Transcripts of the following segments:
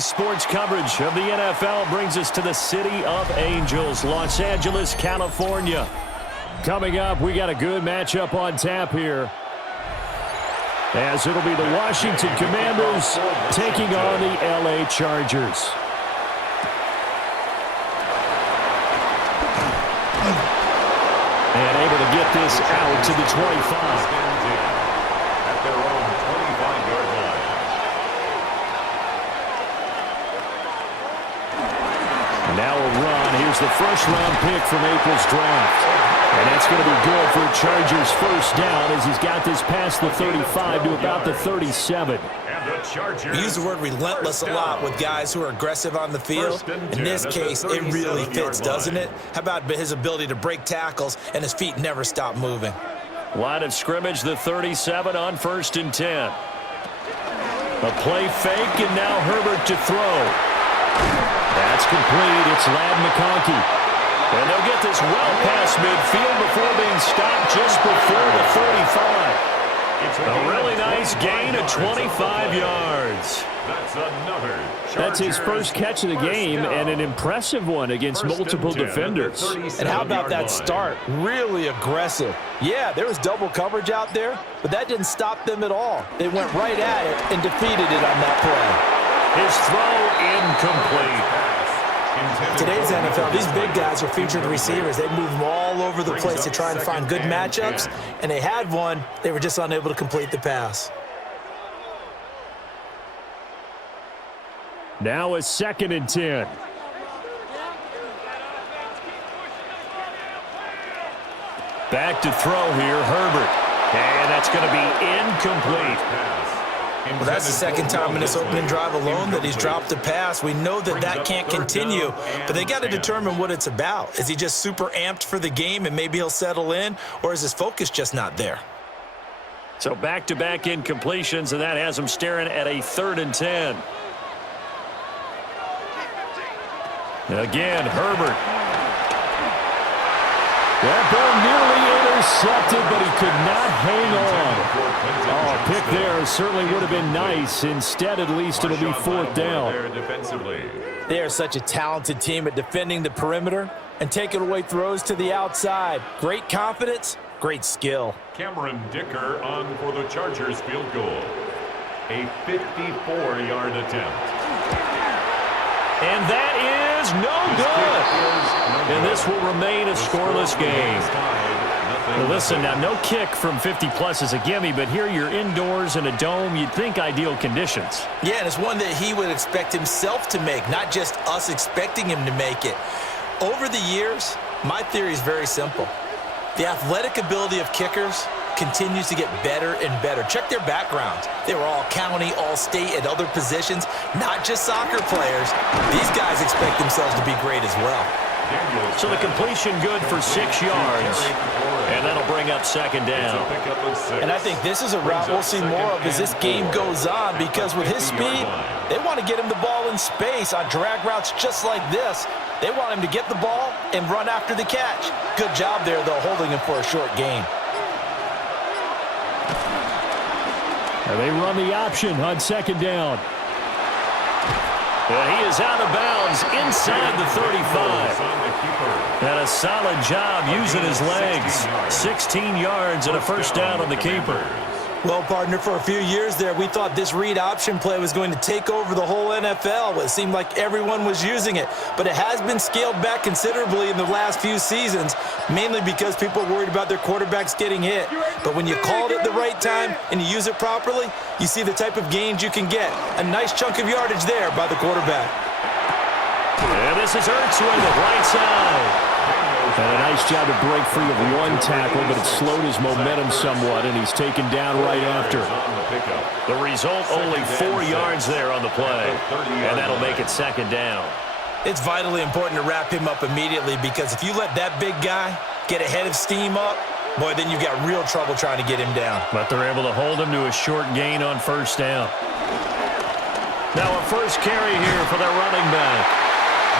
Today's sports coverage of the NFL brings us to the City of Angels, Los Angeles, California. Coming up, we got a good matchup on tap here, as it'll be the Washington Commanders taking on the LA Chargers. And able to get this out to the 25. At their own 25-yard line. Now a run. Here's the first-round pick from April's draft. And that's going to be good for Chargers first down as he's got this past the 35 to about the 37. We use the word relentless a lot with guys who are aggressive on the field. In this case, it really fits, doesn't it? How about his ability to break tackles and his feet never stop moving? Line of scrimmage, the 37 on 1st and 10. A play fake, and now Herbert to throw. That's complete. It's Ladd McConkey. And they'll get this well past midfield before being stopped just before the 35. A really nice gain of 25 yards. That's his first catch of the game, and an impressive one against multiple defenders. And how about that start? Really aggressive. Yeah, there was double coverage out there, but that didn't stop them at all. They went right at it and defeated it on that play. His throw incomplete. In today's NFL, these big guys are featured receivers. They move them all over the place to try and find good matchups, and they had one. They were just unable to complete the pass. Now a 2nd and 10. Back to throw here, Herbert. And that's going to be incomplete. Well, that's the second time in this opening drive alone that he's dropped a pass. We know that that can't continue, but they got to determine what it's about. Is he just super amped for the game and maybe he'll settle in, or is his focus just not there? So back-to-back incompletions, and that has him staring at a 3rd and 10. Again, Herbert. That ball nearly intercepted, but he could not hang on. Oh, a pick there certainly would have been nice. Instead, at least it'll be 4th down. They are such a talented team at defending the perimeter and taking away throws to the outside. Great confidence, great skill. Cameron Dicker on for the Chargers field goal. A 54-yard attempt. And that is no good. And this will remain a scoreless game. Well, listen, now no kick from 50-plus is a gimme, but here you're indoors in a dome. You'd think ideal conditions. Yeah, and it's one that he would expect himself to make, not just us expecting him to make it. Over the years, my theory is very simple. The athletic ability of kickers continues to get better and better. Check their backgrounds. They were all county, all state, at other positions, not just soccer players. These guys expect themselves to be great as well. So the completion good for 6 yards, and that'll bring up 2nd down. And I think this is a route we'll see more of as this game goes on, because with his speed, they want to get him the ball in space on drag routes just like this. They want him to get the ball and run after the catch. Good job there, though, holding him for a short gain. And they run the option on 2nd down. And he is out of bounds inside the 35. And a solid job using his legs. 16 yards and a first down on the keeper. Well, partner, for a few years there, we thought this read option play was going to take over the whole NFL. It seemed like everyone was using it, but it has been scaled back considerably in the last few seasons, mainly because people are worried about their quarterbacks getting hit. But when you call it at the right time and you use it properly, you see the type of gains you can get. A nice chunk of yardage there by the quarterback. And this is Ertz with the right side. And a nice job to break free of one tackle, but it slowed his momentum somewhat, and he's taken down right after. The result, only 4 yards there on the play, and that'll make it 2nd down. It's vitally important to wrap him up immediately, because if you let that big guy get ahead of steam up, boy, then you've got real trouble trying to get him down. But they're able to hold him to a short gain on 1st down. Now a first carry here for their running back.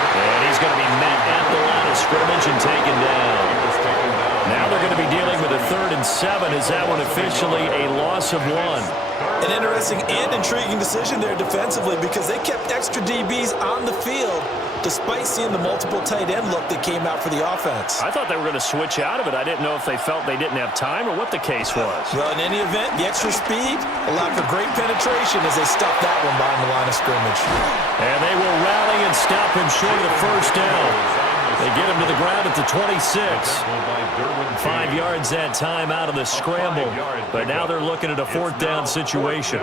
And he's going to be met at the line of scrimmage and taken down. Now they're going to be dealing with a 3rd and 7. Is that one officially a loss of 1? An interesting and intriguing decision there defensively because they kept extra DBs on the field despite seeing the multiple tight end look that came out for the offense. I thought they were going to switch out of it. I didn't know if they felt they didn't have time or what the case was. Well, in any event, the extra speed allowed for great penetration as they stuffed that one behind the line of scrimmage. And they will rally and stop him short of the first down. They get him to the ground at the 26. 5 yards that time out of the scramble. But now they're looking at a 4th down situation.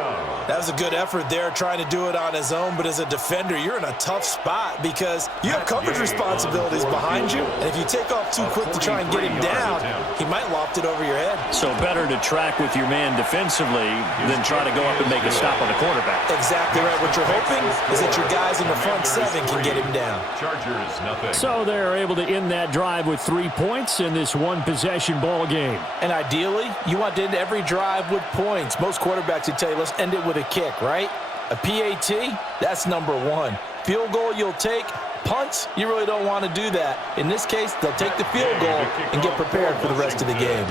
That was a good effort there trying to do it on his own, but as a defender, you're in a tough spot because you have coverage responsibilities behind you, and if you take off too quick to try and get him down, he might loft it over your head. So better to track with your man defensively than try to go up and make a stop on the quarterback. Exactly right. What you're hoping is that your guys in the front 7 can get him down. Chargers, nothing. So they're able to end that drive with 3 points in this one-possession ball game. And ideally, you want to end every drive with points. Most quarterbacks would tell you, let's end it with a kick, right? A PAT, that's number 1. Field goal you'll take. Punts, you really don't want to do that. In this case, they'll take the field goal and get prepared for the rest of the game.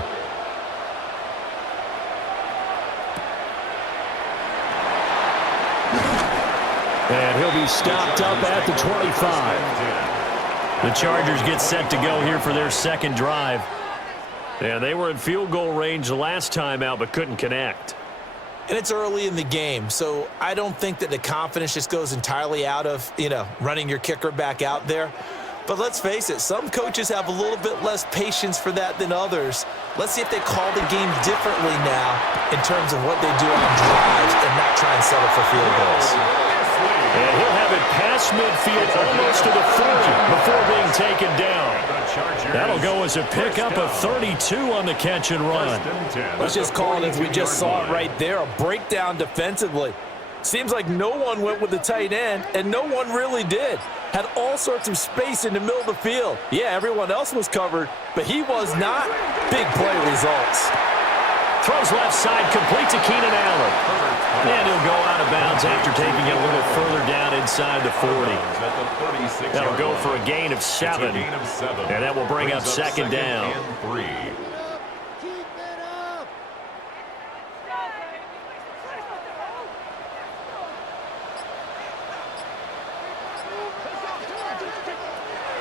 And he'll be stopped up at the 25. The Chargers get set to go here for their 2nd drive. And they were in field goal range the last time out but couldn't connect. And it's early in the game, so I don't think that the confidence just goes entirely out of, running your kicker back out there. But let's face it, some coaches have a little bit less patience for that than others. Let's see if they call the game differently now in terms of what they do on drives and not try and settle for field goals. And he'll have it past midfield almost to the 40 before being taken down. That'll go as a pickup of 32 on the catch and run. Let's just call it as we just saw it right there, a breakdown defensively. Seems like no one went with the tight end, and no one really did. Had all sorts of space in the middle of the field. Yeah, everyone else was covered, but he was not. Big play results. Throws left side, complete to Keenan Allen. And he'll go out of bounds after taking it a little further down inside the 40. That'll go for a gain of 7. And that will bring up 2nd down.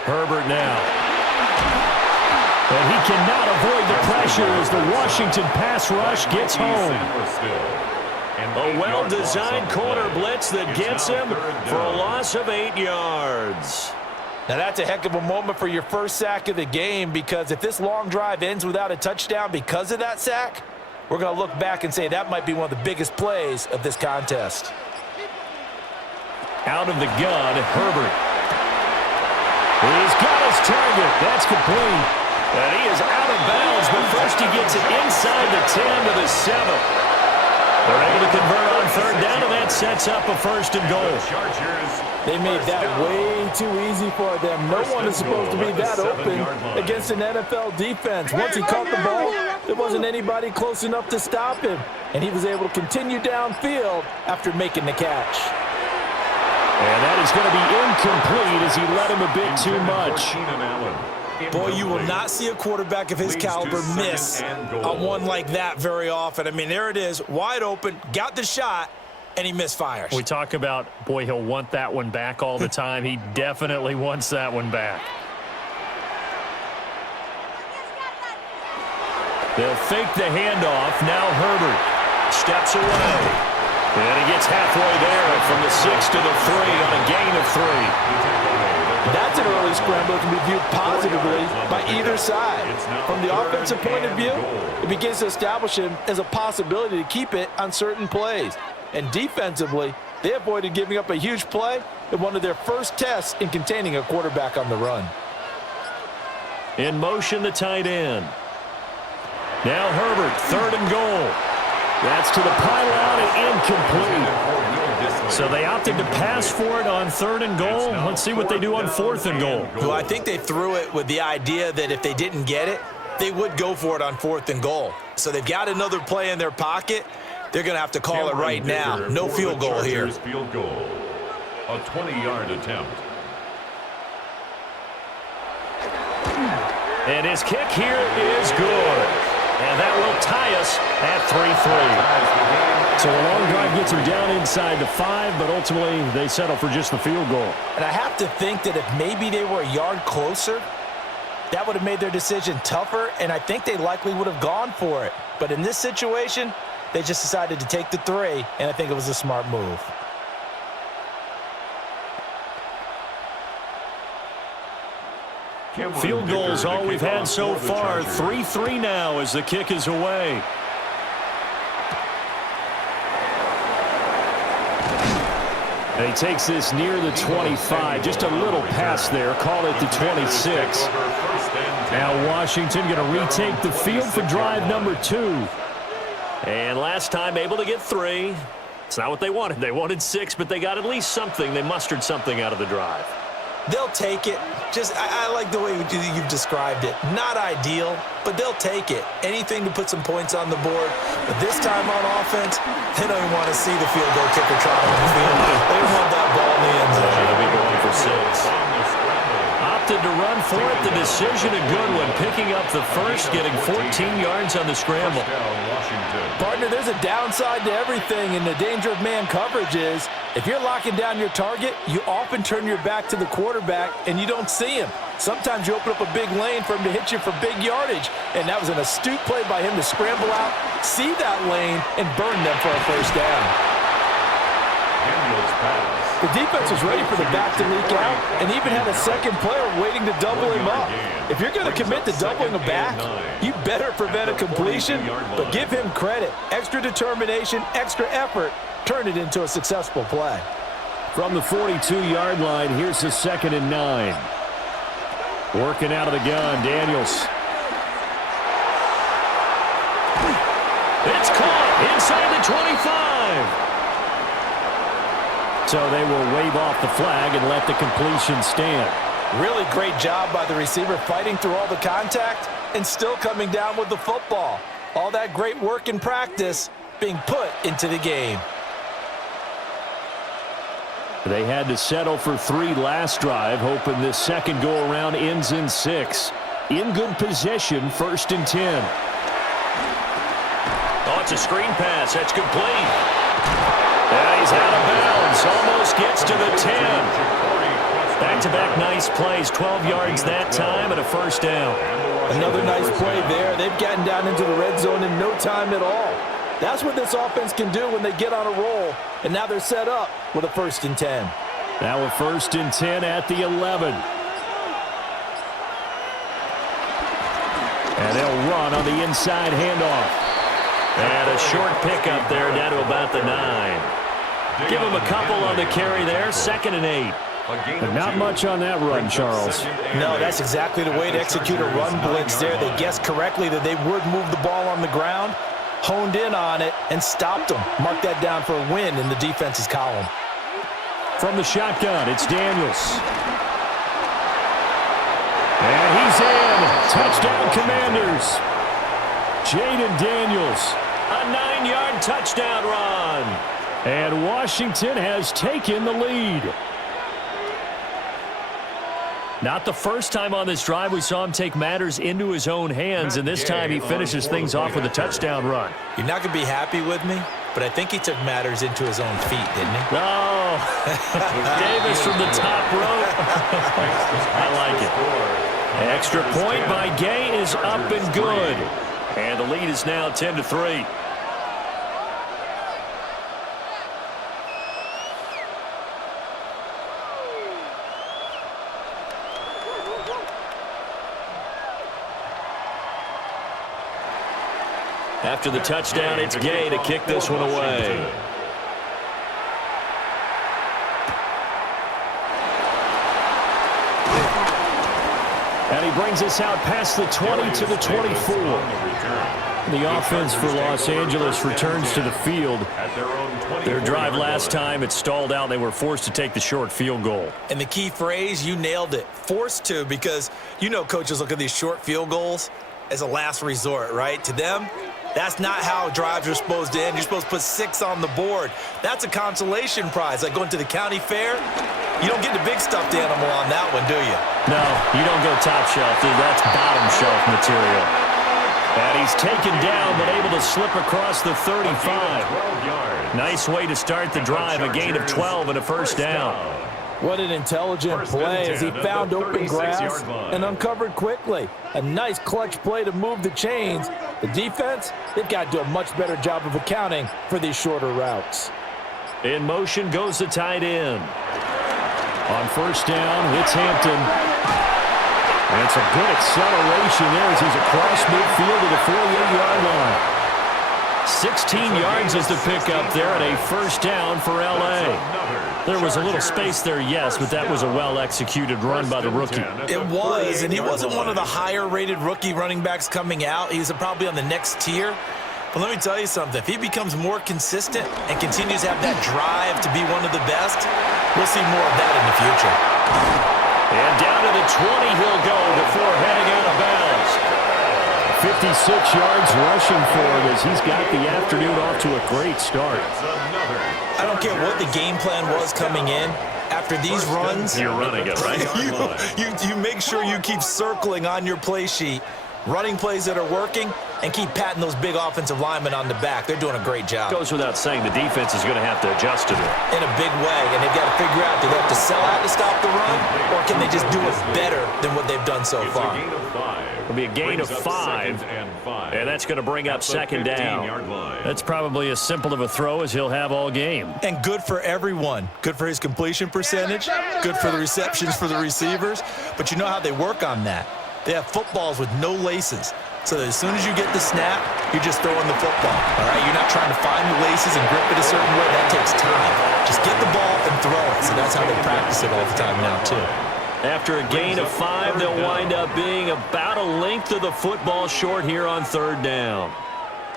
Herbert now. And he cannot avoid the pressure as the Washington pass rush gets home. A well-designed corner blitz that gets him for a loss of 8 yards. Now that's a heck of a moment for your first sack of the game because if this long drive ends without a touchdown because of that sack, we're going to look back and say that might be one of the biggest plays of this contest. Out of the gun, Herbert. He's got his target. That's complete. And he is out of bounds, but first he gets it inside the 10 to the 7. They're able to convert on 3rd down, and that sets up a 1st and goal. They made that way too easy for them. No one is supposed to be that open against an NFL defense. Once he caught the ball, there wasn't anybody close enough to stop him, and he was able to continue downfield after making the catch. And that is going to be incomplete as he led him a bit too much. Boy, you will not see a quarterback of his caliber miss on one like that very often. I mean, there it is, wide open, got the shot, and he misfires. We talk about, boy, he'll want that one back all the time. He definitely wants that one back. They'll fake the handoff. Now Herbert steps away. And he gets halfway there from the 6 to the 3 on a gain of 3. That's an early scramble that can be viewed positively by either side. From the offensive point of view, it begins to establish him as a possibility to keep it on certain plays. And defensively, they avoided giving up a huge play in one of their first tests in containing a quarterback on the run. In motion, the tight end. Now Herbert, 3rd and goal. That's to the pylon and incomplete. So they opted to pass for it on 3rd and goal. Let's see what they do on 4th and goal. Well, I think they threw it with the idea that if they didn't get it, they would go for it on 4th and goal. So they've got another play in their pocket. They're going to have to call it right now. No field goal here. Field goal. A 20-yard attempt. And his kick here is good. And that will tie us at 3-3. So a long drive gets him down inside the 5, but ultimately they settle for just the field goal. And I have to think that if maybe they were a yard closer, that would have made their decision tougher, and I think they likely would have gone for it. But in this situation, they just decided to take the 3, and I think it was a smart move. Field goals all we've had so far. 3-3 now as the kick is away. And he takes this near the 25. Just a little pass there. Call it the 26. Now Washington going to retake the field for drive number 2. And last time able to get 3. It's not what they wanted. They wanted 6, but they got at least something. They mustered something out of the drive. They'll take it. I like the way you've described it. Not ideal, but they'll take it. Anything to put some points on the board. But this time on offense, they don't even want to see the field goal kicker try on the field. They want that ball in the end zone. They'll be going for 6. Opted to run for it. The decision a good one. Picking up the first, getting 14 yards on the scramble. Partner, there's a downside to everything, and the danger of man coverage is if you're locking down your target, you often turn your back to the quarterback and you don't see him. Sometimes you open up a big lane for him to hit you for big yardage, and that was an astute play by him to scramble out, see that lane, and burn them for a first down. The defense was ready for the back to leak out and even had a second player waiting to double him up. If you're going to commit to doubling a back, you better prevent a completion, but give him credit. Extra determination, extra effort, turn it into a successful play. From the 42-yard line, here's the 2nd and 9. Working out of the gun, Daniels. It's caught inside the 25. So they will wave off the flag and let the completion stand. Really great job by the receiver fighting through all the contact and still coming down with the football. All that great work in practice being put into the game. They had to settle for 3 last drive, hoping this second go-around ends in 6. In good possession, 1st and 10. Oh, it's a screen pass. That's complete. And he's out of bounds. Almost gets to the 10. Back-to-back nice plays. 12 yards that time and a first down. Another nice play there. They've gotten down into the red zone in no time at all. That's what this offense can do when they get on a roll. And now they're set up with a 1st and 10. Now a 1st and 10 at the 11. And they'll run on the inside handoff. And a short pickup there down to about the 9. Give him a couple on the carry there. 2nd and 8. But not much on that run, Charles. No, that's exactly the way to execute a run blitz there. They guessed correctly that they would move the ball on the ground, honed in on it, and stopped them. Mark that down for a win in the defense's column. From the shotgun, it's Daniels. And he's in. Touchdown, Commanders. Jaden Daniels, a 9-yard touchdown run. And Washington has taken the lead. Not the first time on this drive we saw him take matters into his own hands, and this time he finishes things off with a touchdown run. You're not going to be happy with me, but I think he took matters into his own feet, didn't he? Oh, Davis from the top rope. I like it. Extra point by Gay is up and good. And the lead is now 10-3. After the touchdown, it's Gay to kick this one away. And he brings us out past the 20 to the 24. The offense for Los Angeles returns to the field. Their drive last time, it stalled out. They were forced to take the short field goal. And the key phrase, you nailed it, forced to, because you know coaches look at these short field goals as a last resort, right? To them, that's not how drives are supposed to end. You're supposed to put 6 on the board. That's a consolation prize, like going to the county fair. You don't get the big stuffed animal on that one, do you? No, you don't go top shelf, dude. That's bottom shelf material. And he's taken down, but able to slip across the 35. Nice way to start the drive, a gain of 12 and a first down. What an intelligent play as he found open grass and uncovered quickly. A nice clutch play to move the chains. The defense, they've got to do a much better job of accounting for these shorter routes. In motion goes the tight end. On first down, it's Hampton. And it's a good acceleration there as he's across midfield to the 48-yard line. 16 yards is the pickup there and a first down for L.A. There was a little space there, yes, but that was a well-executed run by the rookie. It was, and he wasn't one of the higher-rated rookie running backs coming out. He's probably on the next tier. But let me tell you something. If he becomes more consistent and continues to have that drive to be one of the best, we'll see more of that in the future. And down to the 20 he'll go before heading out of bounds. 56 yards rushing for him as he's got the afternoon off to a great start. I don't care what the game plan was coming in. After these runs, you're running it, right? you make sure you keep circling on your play sheet, running plays that are working, and keep patting those big offensive linemen on the back. They're doing a great job. Goes without saying the defense is going to have to adjust to it. In a big way, and they've got to figure out, do they have to sell out to stop the run, or can they just do it better than what they've done so far? It'll be a gain of 5, and that's going to bring up second down. That's probably as simple of a throw as he'll have all game. And good for everyone. Good for his completion percentage, good for the receptions for the receivers, but you know how they work on that. They have footballs with no laces. So that as soon as you get the snap, you're just throwing the football, all right? You're not trying to find the laces and grip it a certain way. That takes time. Just get the ball and throw it. So that's how they practice it all the time now, too. After a gain of 5, they'll wind up being about a length of the football short here on third down.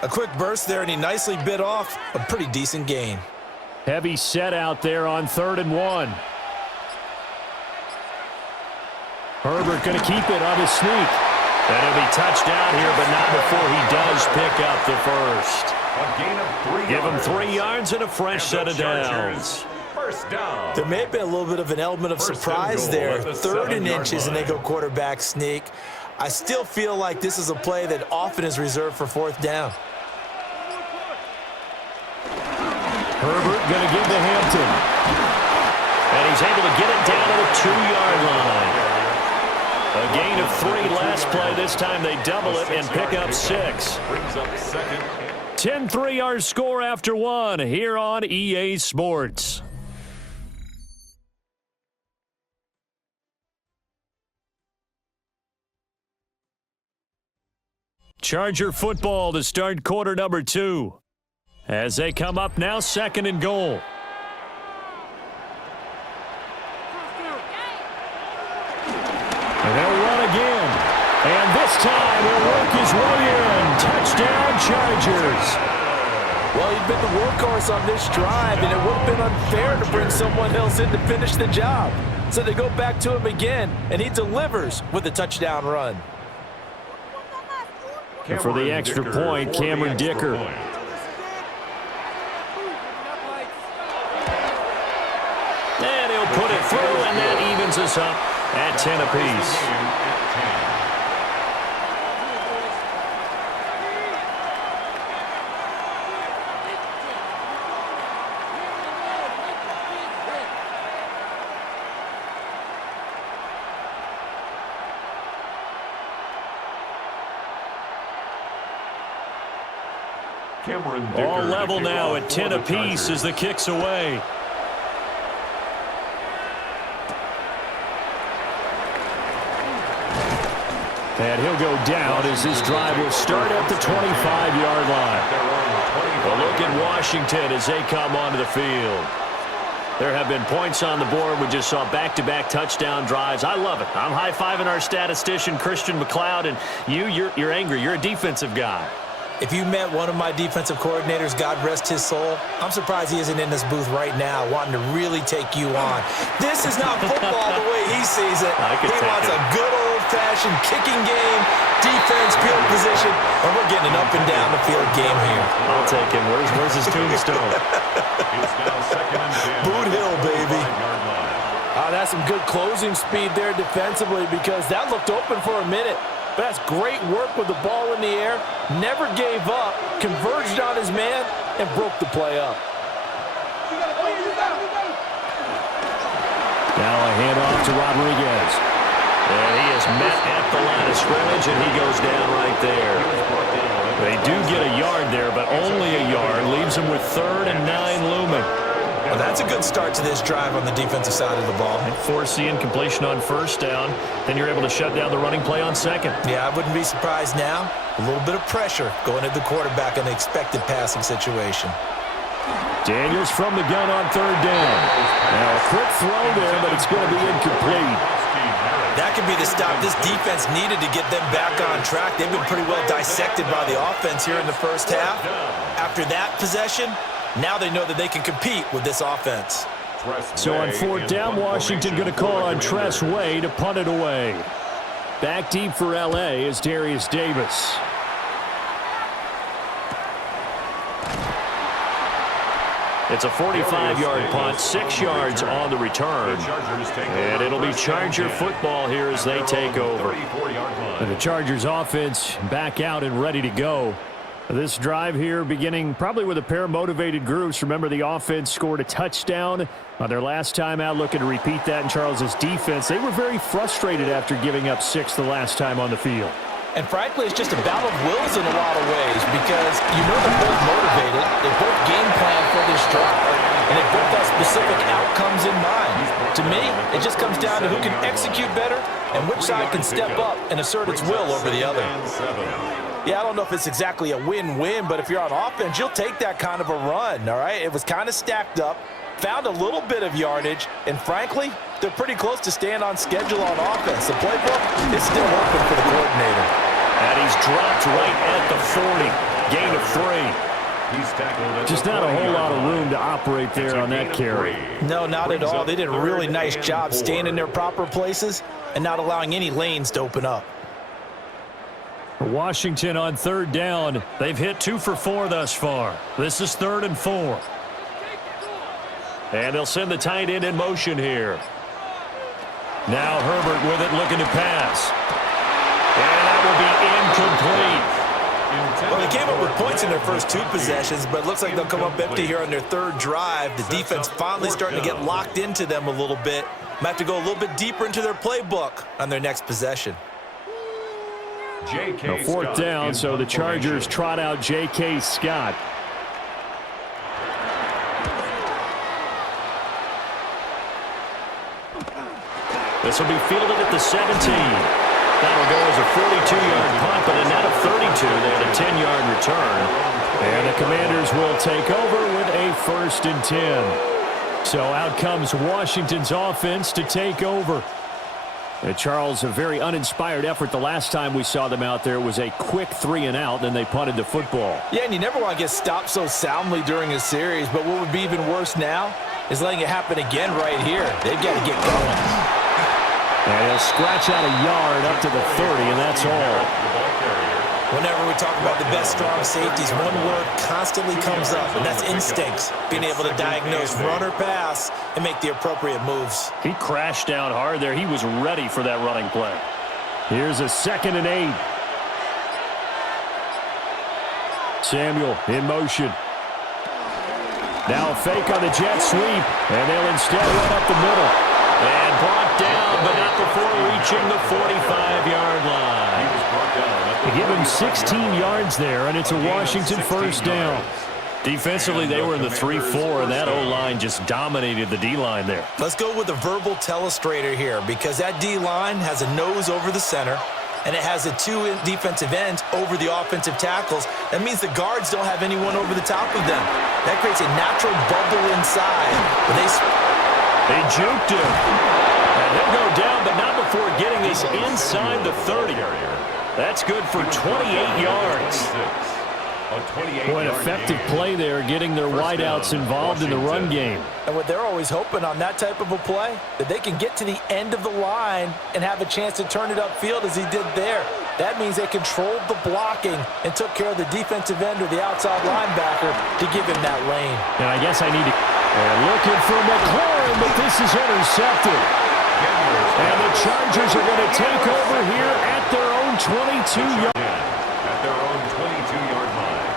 A quick burst there, and he nicely bit off a pretty decent gain. Heavy set out there on 3rd and 1. Herbert going to keep it on his sneak. And he'll be touched down here, but not before he does pick up the first. Give him 3 yards and a fresh set of downs. First down. There may have been a little bit of an element of surprise there. 3rd and inches, and they go quarterback sneak. I still feel like this is a play that often is reserved for 4th down. Herbert going to give to Hampton. And he's able to get it down to the 2-yard line. A gain of 3 last play. This time they double it and pick up 6. 10-3 our score after 1 here on EA Sports. Charger football to start quarter number 2. As they come up now, 2nd and goal. And they'll run again. And this time he'll work his way in. Touchdown, Chargers. Well, he'd been the workhorse on this drive, and it would have been unfair to bring someone else in to finish the job. So they go back to him again, and he delivers with a touchdown run. And for the extra point, Cameron Dicker. And he'll put it through, and that evens us up at 10 apiece. All level now at 10 apiece as the kick's away. And he'll go down as this drive will start at the 25-yard line. A look at Washington as they come onto the field. There have been points on the board. We just saw back-to-back touchdown drives. I love it. I'm high-fiving our statistician, Christian McLeod, and you're angry. You're a defensive guy. If you met one of my defensive coordinators, God rest his soul, I'm surprised he isn't in this booth right now wanting to really take you on. This is not football the way he sees it. He wants a good old-fashioned kicking game, defense, field position, and we're getting an up-and-down the field game here. I'll take him. Where's his tombstone? Boot Hill, baby. That's some good closing speed there defensively because that looked open for a minute. But that's great work with the ball in the air. Never gave up, converged on his man, and broke the play up. Now a handoff to Rodriguez. And he is met at the line of scrimmage, and he goes down right there. They do get a yard there, but only a yard. Leaves him with 3rd and 9 looming. Well, that's a good start to this drive on the defensive side of the ball. And force the incompletion on 1st down. Then you're able to shut down the running play on 2nd. Yeah, I wouldn't be surprised now. A little bit of pressure going at the quarterback in an expected passing situation. Daniels from the gun on 3rd down. Now a quick throw there, but it's going to be incomplete. That could be the stop this defense needed to get them back on track. They've been pretty well dissected by the offense here in the first half. After that possession, now they know that they can compete with this offense. So on 4th down, Washington going to call on Tress Way to punt it away. Back deep for L.A. is Darius Davis. It's a 45-yard punt, 6 yards on the return. And it'll be Charger football here as they take over. And the Chargers offense back out and ready to go. This drive here beginning probably with a pair of motivated groups. Remember, the offense scored a touchdown on their last time out, looking to repeat that in Charles's defense. They were very frustrated after giving up 6 the last time on the field. And frankly, it's just a battle of wills in a lot of ways because you know they're both motivated. They both game plan for this drive, and they both have specific outcomes in mind. To me, it just comes down to who can execute better and which side can step up and assert its will over the other. Yeah, I don't know if it's exactly a win-win, but if you're on offense, you'll take that kind of a run, all right? It was kind of stacked up, found a little bit of yardage, and frankly, they're pretty close to staying on schedule on offense. The playbook is still open for the coordinator. And he's dropped right at the 40. Gain of 3. Just not a whole lot of room to operate there on that carry. No, not at all. They did a really nice job staying in their proper places and not allowing any lanes to open up. Washington on 3rd down. They've hit 2 for 4 thus far. This is 3rd and 4. And they'll send the tight end in motion here. Now Herbert with it, looking to pass. And that will be incomplete. Well, they came up with points in their first 2 possessions, but it looks like they'll come up empty here on their 3rd drive. The defense finally starting to get locked into them a little bit. Might have to go a little bit deeper into their playbook on their next possession. Now 4th down, so the Chargers trot out J.K. Scott. This will be fielded at the 17. That'll go as a 42-yard punt, but a net of 32. They had a 10-yard return. And the Commanders will take over with a 1st and 10. So out comes Washington's offense to take over. Charles, a very uninspired effort the last time we saw them out there. It was a quick 3-and-out, then they punted the football. Yeah, and you never want to get stopped so soundly during a series, but what would be even worse now is letting it happen again right here. They've got to get going. And he'll scratch out a yard up to the 30, and that's all. Whenever we talk about the best strong safeties, one word constantly comes up, and that's instincts. Being able to diagnose run or pass and make the appropriate moves. He crashed down hard there. He was ready for that running play. Here's a 2nd and 8. Samuel in motion. Now a fake on the jet sweep, and they'll instead run up the middle. And brought down, but not before reaching the 45-yard line. They give him 16 yards there, and it's a Washington 1st down. Defensively, they were in the 3-4, and that O-line just dominated the D-line there. Let's go with a verbal telestrator here because that D-line has a nose over the center, and it has a 2 defensive ends over the offensive tackles. That means the guards don't have anyone over the top of them. That creates a natural bubble inside. But they juked him. And he'll go down, but not before getting this inside the 30. That's good for 28 yards. Boy, an effective play there, getting their wideouts involved in the run game. And what they're always hoping on that type of a play, that they can get to the end of the line and have a chance to turn it upfield as he did there. That means they controlled the blocking and took care of the defensive end or the outside linebacker to give him that lane. And I guess I need to And looking for McLaurin, but this is intercepted. And the Chargers are going to take over here at their own 22-yard. At their own 22-yard line.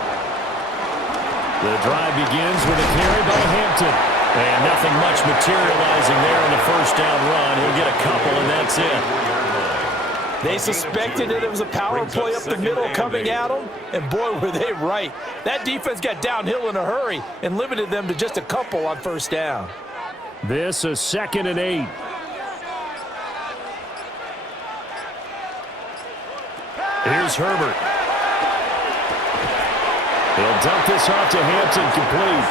The drive begins with a carry by Hampton. And nothing much materializing there on the first down run. He'll get a couple, and that's it. They suspected that it was a power play up the middle coming at them, and boy, were they right. That defense got downhill in a hurry and limited them to just a couple on first down. This is 2nd and 8. Here's Herbert. He'll dump this off to Hampton, complete.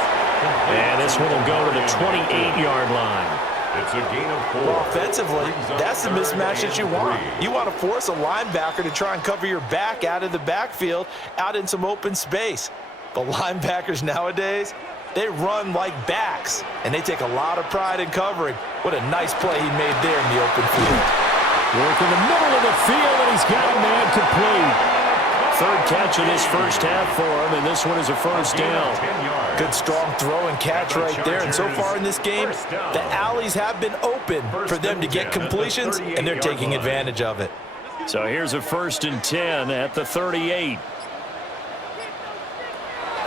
And this one will go to the 28-yard line. It's a gain of 4. Offensively, that's the mismatch that you want. You want to force a linebacker to try and cover your back out of the backfield, out in some open space. But linebackers nowadays, they run like backs, and they take a lot of pride in covering. What a nice play he made there in the open field. Work in the middle of the field, and he's got a man complete. Third catch of this first half for him, and this one is a first down. Good strong throw and catch right there. And so far in this game, the alleys have been open for them to get completions, and they're taking advantage of it. So here's a 1st and 10 at the 38.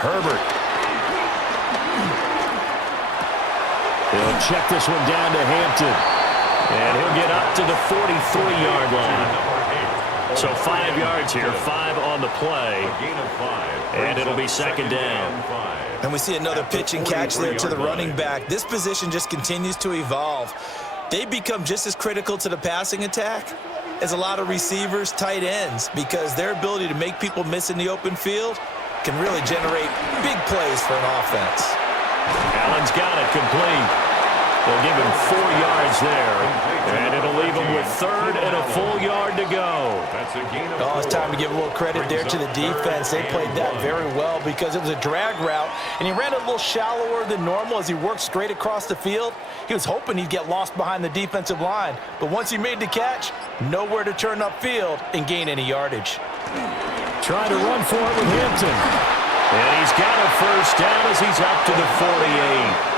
Herbert. He'll check this one down to Hampton. And he'll get up to the 43-yard line. So 5 yards here, 5 on the play. And it'll be 2nd down. And we see another pitch and catch there to the running back. This position just continues to evolve. They become just as critical to the passing attack as a lot of receivers, tight ends, because their ability to make people miss in the open field can really generate big plays for an offense. Allen's got it complete. They'll give him 4 yards there, and it'll leave him with 3rd and a full yard to go. Oh, it's time to give a little credit there to the defense. They played that very well because it was a drag route, and he ran a little shallower than normal as he worked straight across the field. He was hoping he'd get lost behind the defensive line, but once he made the catch, nowhere to turn upfield and gain any yardage. Trying to run for it with Hampton. And he's got a first down as he's up to the 48.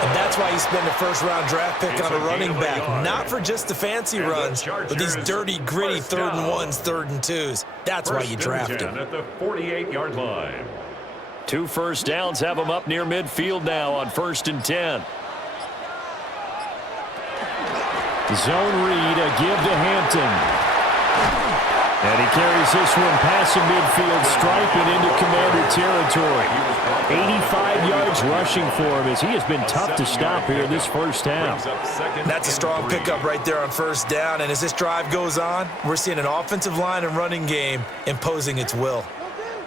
And that's why you spend a first-round draft pick on a running back, not for just the fancy runs, but these dirty, gritty 3rd and 1s, 3rd and 2s. That's why you draft him. At the 48-yard line. 2 first downs have him up near midfield now on 1st and 10. Zone read, a give to Hampton. And he carries this one past the midfield stripe and into Commander territory. 85 yards rushing for him as he has been tough to stop here in this first half. That's a strong pickup right there on first down. And as this drive goes on, we're seeing an offensive line and running game imposing its will.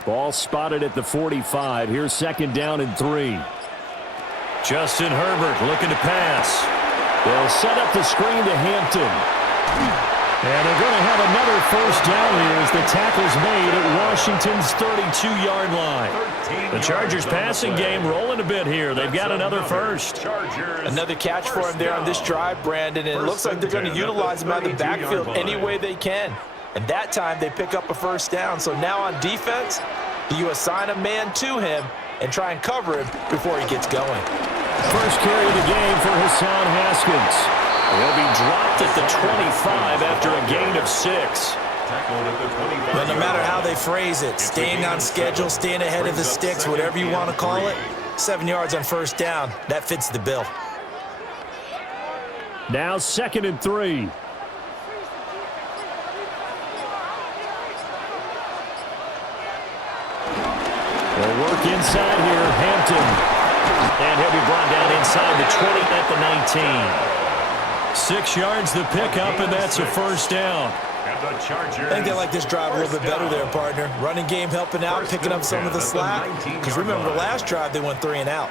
Ball spotted at the 45. Here's 2nd down and 3. Justin Herbert looking to pass. They'll set up the screen to Hampton. And they're going to have another first down here as the tackle's made at Washington's 32-yard line. The Chargers passing game rolling a bit here. They've got another first. Another catch for him there on this drive, Brandon, and it looks like they're going to utilize him out of the backfield any way they can. And that time they pick up a first down. So now on defense, you assign a man to him and try and cover him before he gets going. First carry of the game for Hassan Haskins. He'll be dropped at the 25 after a gain of 6. But no matter how they phrase it, staying on schedule, staying ahead of the sticks, whatever you want to call it, 7 yards on first down, that fits the bill. Now 2nd and 3. They'll work inside here, Hampton. And he'll be brought down inside the 20 at the 19. 6 yards the pickup, and that's a first down. I think they like this drive a little bit better there, partner. Running game helping out, picking up some of the slack. Because remember, the last drive they went 3 and out.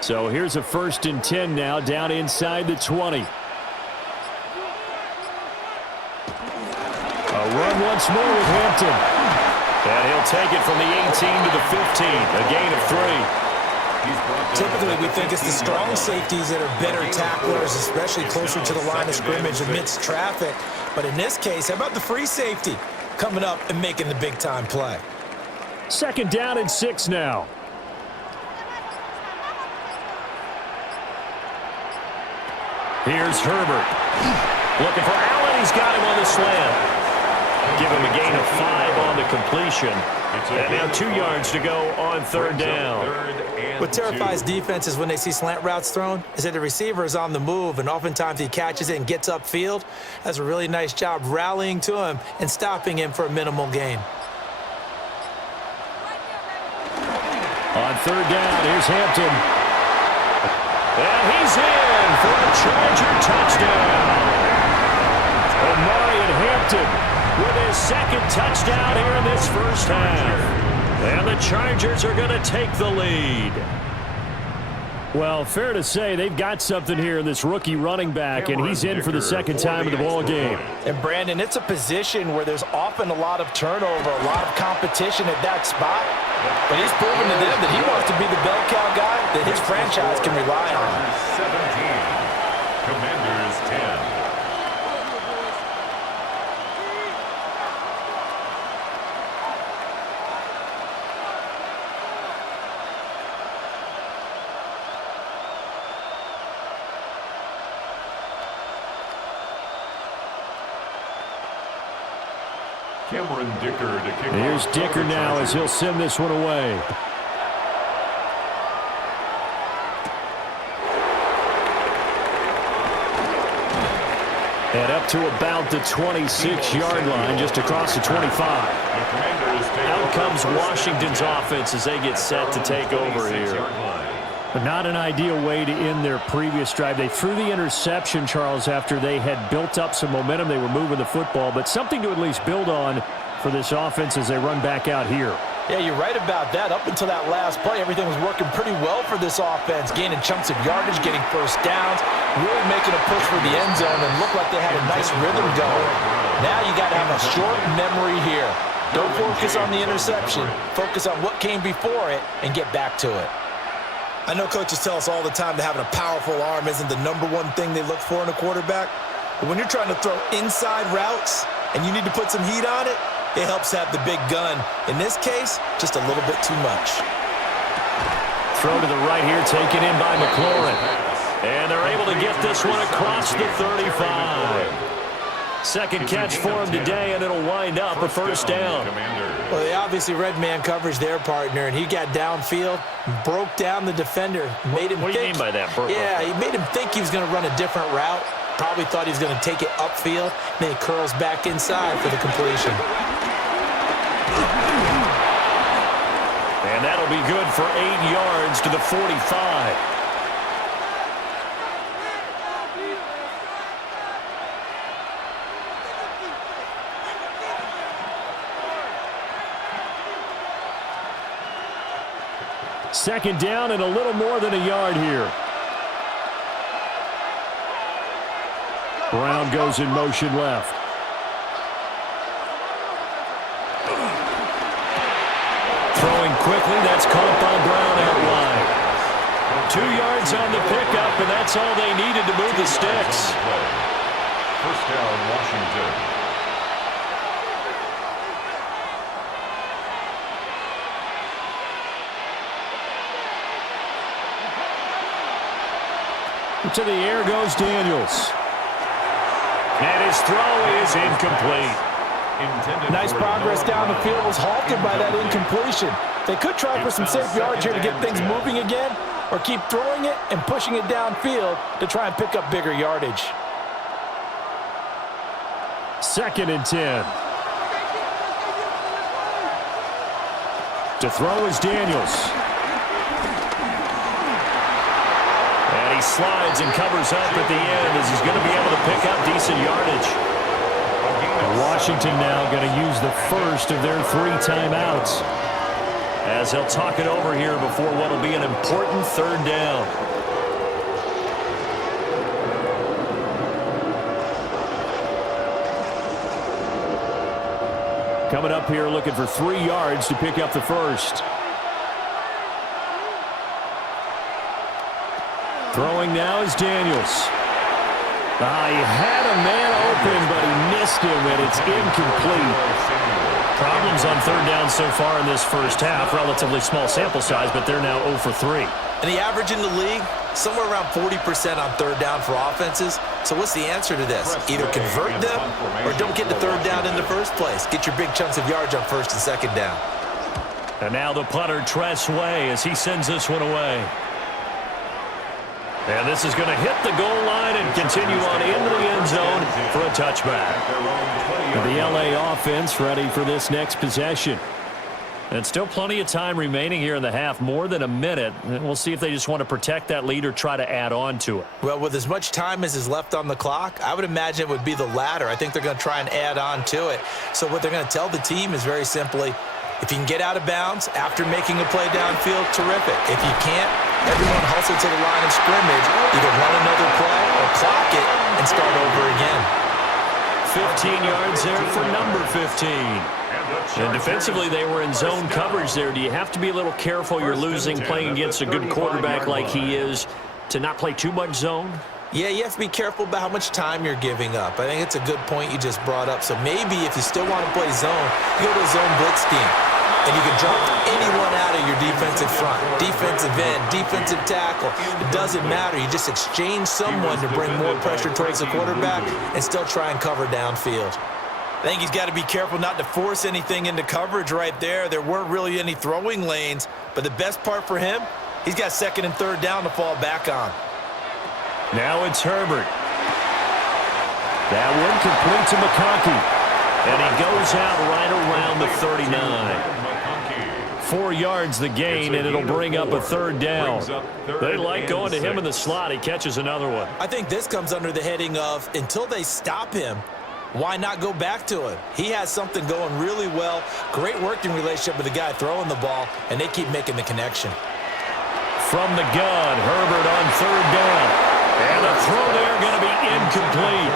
So here's a 1st and 10 now, down inside the 20. A run once more with Hampton. And he'll take it from the 18 to the 15, a gain of 3. Typically, we think it's the strong safeties that are better tacklers, especially closer to the line of scrimmage amidst traffic. But in this case, how about the free safety coming up and making the big-time play? 2nd down and 6 now. Here's Herbert. Looking for Allen. He's got him on the slant. Give him a gain of 5 on the completion. And now 2 yards to go on third down. What terrifies defenses when they see slant routes thrown is that the receiver is on the move, and oftentimes he catches it and gets upfield. Does a really nice job rallying to him and stopping him for a minimal gain. On third down, here's Hampton. And he's in for a Charger touchdown. Omarion Hampton with his second touchdown here in this first half. And the Chargers are going to take the lead. Well, fair to say they've got something here in this rookie running back, and he's in for the second time in the ball game. And, Brandon, it's a position where there's often a lot of turnover, a lot of competition at that spot. But he's proven to them that he wants to be the bell cow guy that his franchise can rely on. 17, Commanders 10. Dicker to kick. Here's Dicker now as he'll send this one away. And up to about the 26-yard line, just across the 25. Out comes Washington's offense as they get set to take over here. But not an ideal way to end their previous drive. They threw the interception, Charles, after they had built up some momentum. They were moving the football, but something to at least build on for this offense as they run back out here. Yeah, you're right about that. Up until that last play, everything was working pretty well for this offense, gaining chunks of yardage, getting first downs, really making a push for the end zone, and looked like they had a nice rhythm going. Now you got to have a short memory here. Don't focus on the interception. Focus on what came before it and get back to it. I know coaches tell us all the time that having a powerful arm isn't the #1 thing they look for in a quarterback. But when you're trying to throw inside routes and you need to put some heat on it, it helps have the big gun. In this case, just a little bit too much. Throw to the right here, taken in by McLaurin. And they're able to get this one across the 35. Second catch for him today, and it'll wind up a first down. Well, they obviously read man coverage their partner, and he got downfield, broke down the defender, made him What do you think. mean by that? Yeah, he made him think he was going to run a different route. Probably thought he was going to take it upfield, then he curls back inside for the completion. And that'll be good for 8 yards to the 45. Second down and a little more than a yard here. Brown goes in motion left. Throwing quickly, that's caught by Brown out wide. 2 yards on the pickup, and that's all they needed to move the sticks. First down, Washington. To the air goes Daniels. And his throw is incomplete. Nice progress down the field was halted by that incompletion. They could try for some safe yards here to get things moving again, or keep throwing it and pushing it downfield to try and pick up bigger yardage. 2nd and 10. To throw is Daniels. And he slides and covers up at the end as he's going to be able to pick up decent yardage. Washington now going to use the first of their 3 timeouts. As he'll talk it over here before what will be an important third down. Coming up here looking for 3 yards to pick up the first. Throwing now is Daniels. He had a man open, but he missed him, and it's incomplete. problems on third down so far in this first half. Relatively small sample size, but they're now 0 for 3. And the average in the league, somewhere around 40% on third down for offenses. So what's the answer to this? Either convert them or don't get the third down in the first place. Get your big chunks of yards on first and second down. And now the punter, Tress Way, as he sends this one away. And this is going to hit the goal line and continue on into the end zone for a touchback. The LA offense ready for this next possession. And still plenty of time remaining here in the half, more than a minute. And we'll see if they just want to protect that lead or try to add on to it. Well, with as much time as is left on the clock, I would imagine it would be the latter. I think they're going to try and add on to it. So what they're going to tell the team is very simply, if you can get out of bounds after making a play downfield, terrific. If you can't, everyone hustle to the line of scrimmage, either run another play or clock it and start over again. 15 yards there for number 15. And defensively, they were in zone coverage there. Do you have to be a little careful? You're losing, playing against a good quarterback like he is, to not play too much zone? Yeah, you have to be careful about how much time you're giving up. I think it's a good point you just brought up. So maybe if you still want to play zone, you go to a zone blitz scheme. And you can drop anyone out of your defensive front, defensive end, defensive tackle. It doesn't matter. You just exchange someone to bring more pressure towards the quarterback and still try and cover downfield. I think he's got to be careful not to force anything into coverage right there. There weren't really any throwing lanes. But the best part for him, he's got second and third down to fall back on. Now it's Herbert. That one complete to McConkey. And he goes out right around the 39. 4 yards the gain, and it'll bring up a third down. They like going to him in the slot. He catches another one. I think this comes under the heading of, until they stop him, why not go back to him? He has something going really well. Great working relationship with the guy throwing the ball, and they keep making the connection. From the gun, Herbert on third down. And a throw there going to be incomplete.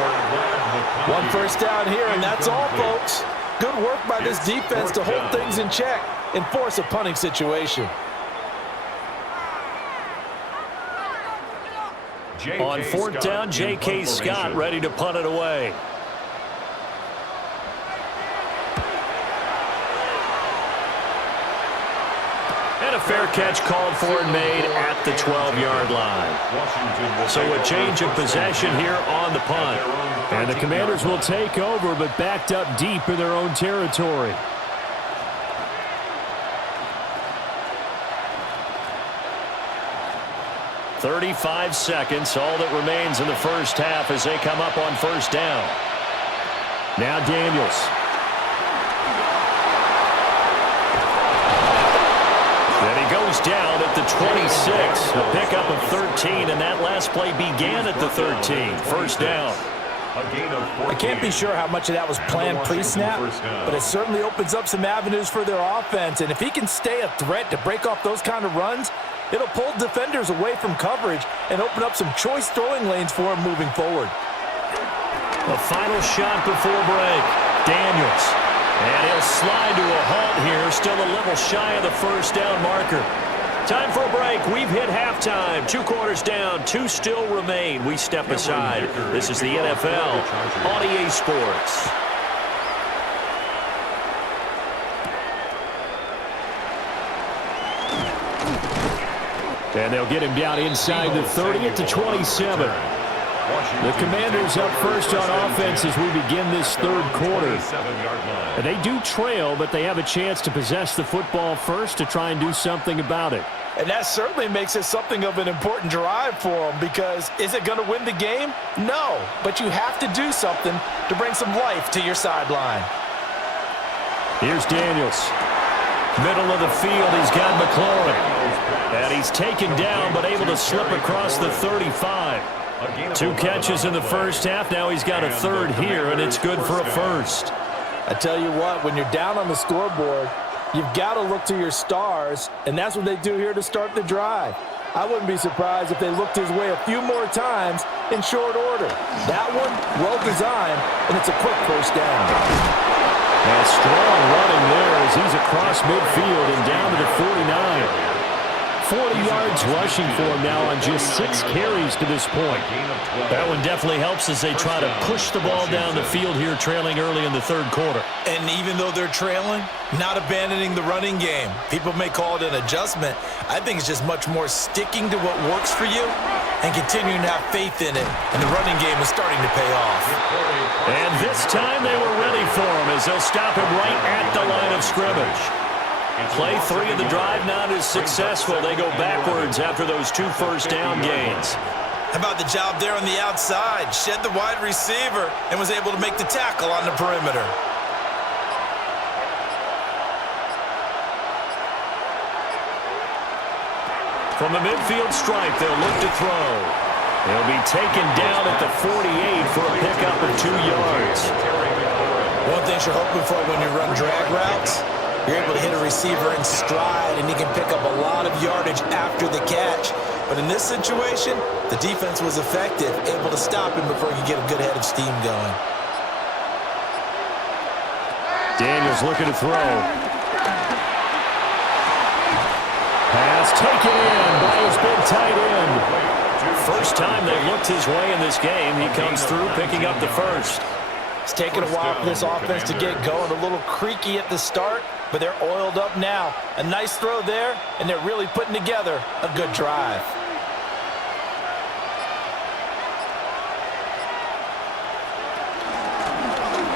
One first down here, and that's all, folks. Good work by this defense to hold things in check and force a punting situation. On fourth down, J.K. Scott ready to punt it away. And a fair catch called for and made at the 12-yard line. So a change of possession here on the punt. And the Commanders will take over, but backed up deep in their own territory. "35 seconds, all that remains in the first half as they come up on first down. Now Daniels. Then he goes down at the 26. A pickup of 13, and that last play began at the 13. First down. I can't be sure how much of that was planned pre-snap, but it certainly opens up some avenues for their offense. And if he can stay a threat to break off those kind of runs, it'll pull defenders away from coverage and open up some choice throwing lanes for him moving forward. A final shot before break. Daniels. And he'll slide to a halt here, still a little shy of the first down marker. Time for a break. We've hit halftime. 2 quarters down. 2 still remain. We step aside. This is the NFL on EA Sports. And they'll get him down inside the 30 at the 27. The Commanders up first on offense as we begin this third quarter. And they do trail, but they have a chance to possess the football first to try and do something about it. And that certainly makes it something of an important drive for them, because is it going to win the game? No, but you have to do something to bring some life to your sideline. Here's Daniels. Middle of the field, he's got McLaurin. And he's taken down, but able to slip across the 35. 2 catches in the first half. Now he's got a third here, and it's good for a first. I tell you what, when you're down on the scoreboard, you've got to look to your stars, and that's what they do here to start the drive. I wouldn't be surprised if they looked his way a few more times in short order. That one, well designed, and it's a quick first down. And strong running there as he's across midfield and down to the 49. 40 yards rushing for him now on just 6 carries to this point. That one definitely helps as they try to push the ball down the field here, trailing early in the third quarter. And even though they're trailing, not abandoning the running game. People may call it an adjustment. I think it's just much more sticking to what works for you and continuing to have faith in it. And the running game is starting to pay off. And this time they were ready for him as they'll stop him right at the line of scrimmage. Play 3 of the drive not as successful. They go backwards after those 2 first down gains. How about the job there on the outside? Shed the wide receiver and was able to make the tackle on the perimeter. From the midfield stripe, they'll look to throw. He'll be taken down at the 48 for a pickup of 2 yards. One thing you're hoping for when you run drag routes, you're able to hit a receiver in stride, and he can pick up a lot of yardage after the catch. But in this situation, the defense was effective, able to stop him before he could get a good head of steam going. Daniels looking to throw. Pass taken in by his big tight end. First time they've looked his way in this game. He comes through picking up the first. It's taken a while for this offense to get going. A little creaky at the start, but they're oiled up now. A nice throw there, and they're really putting together a good drive.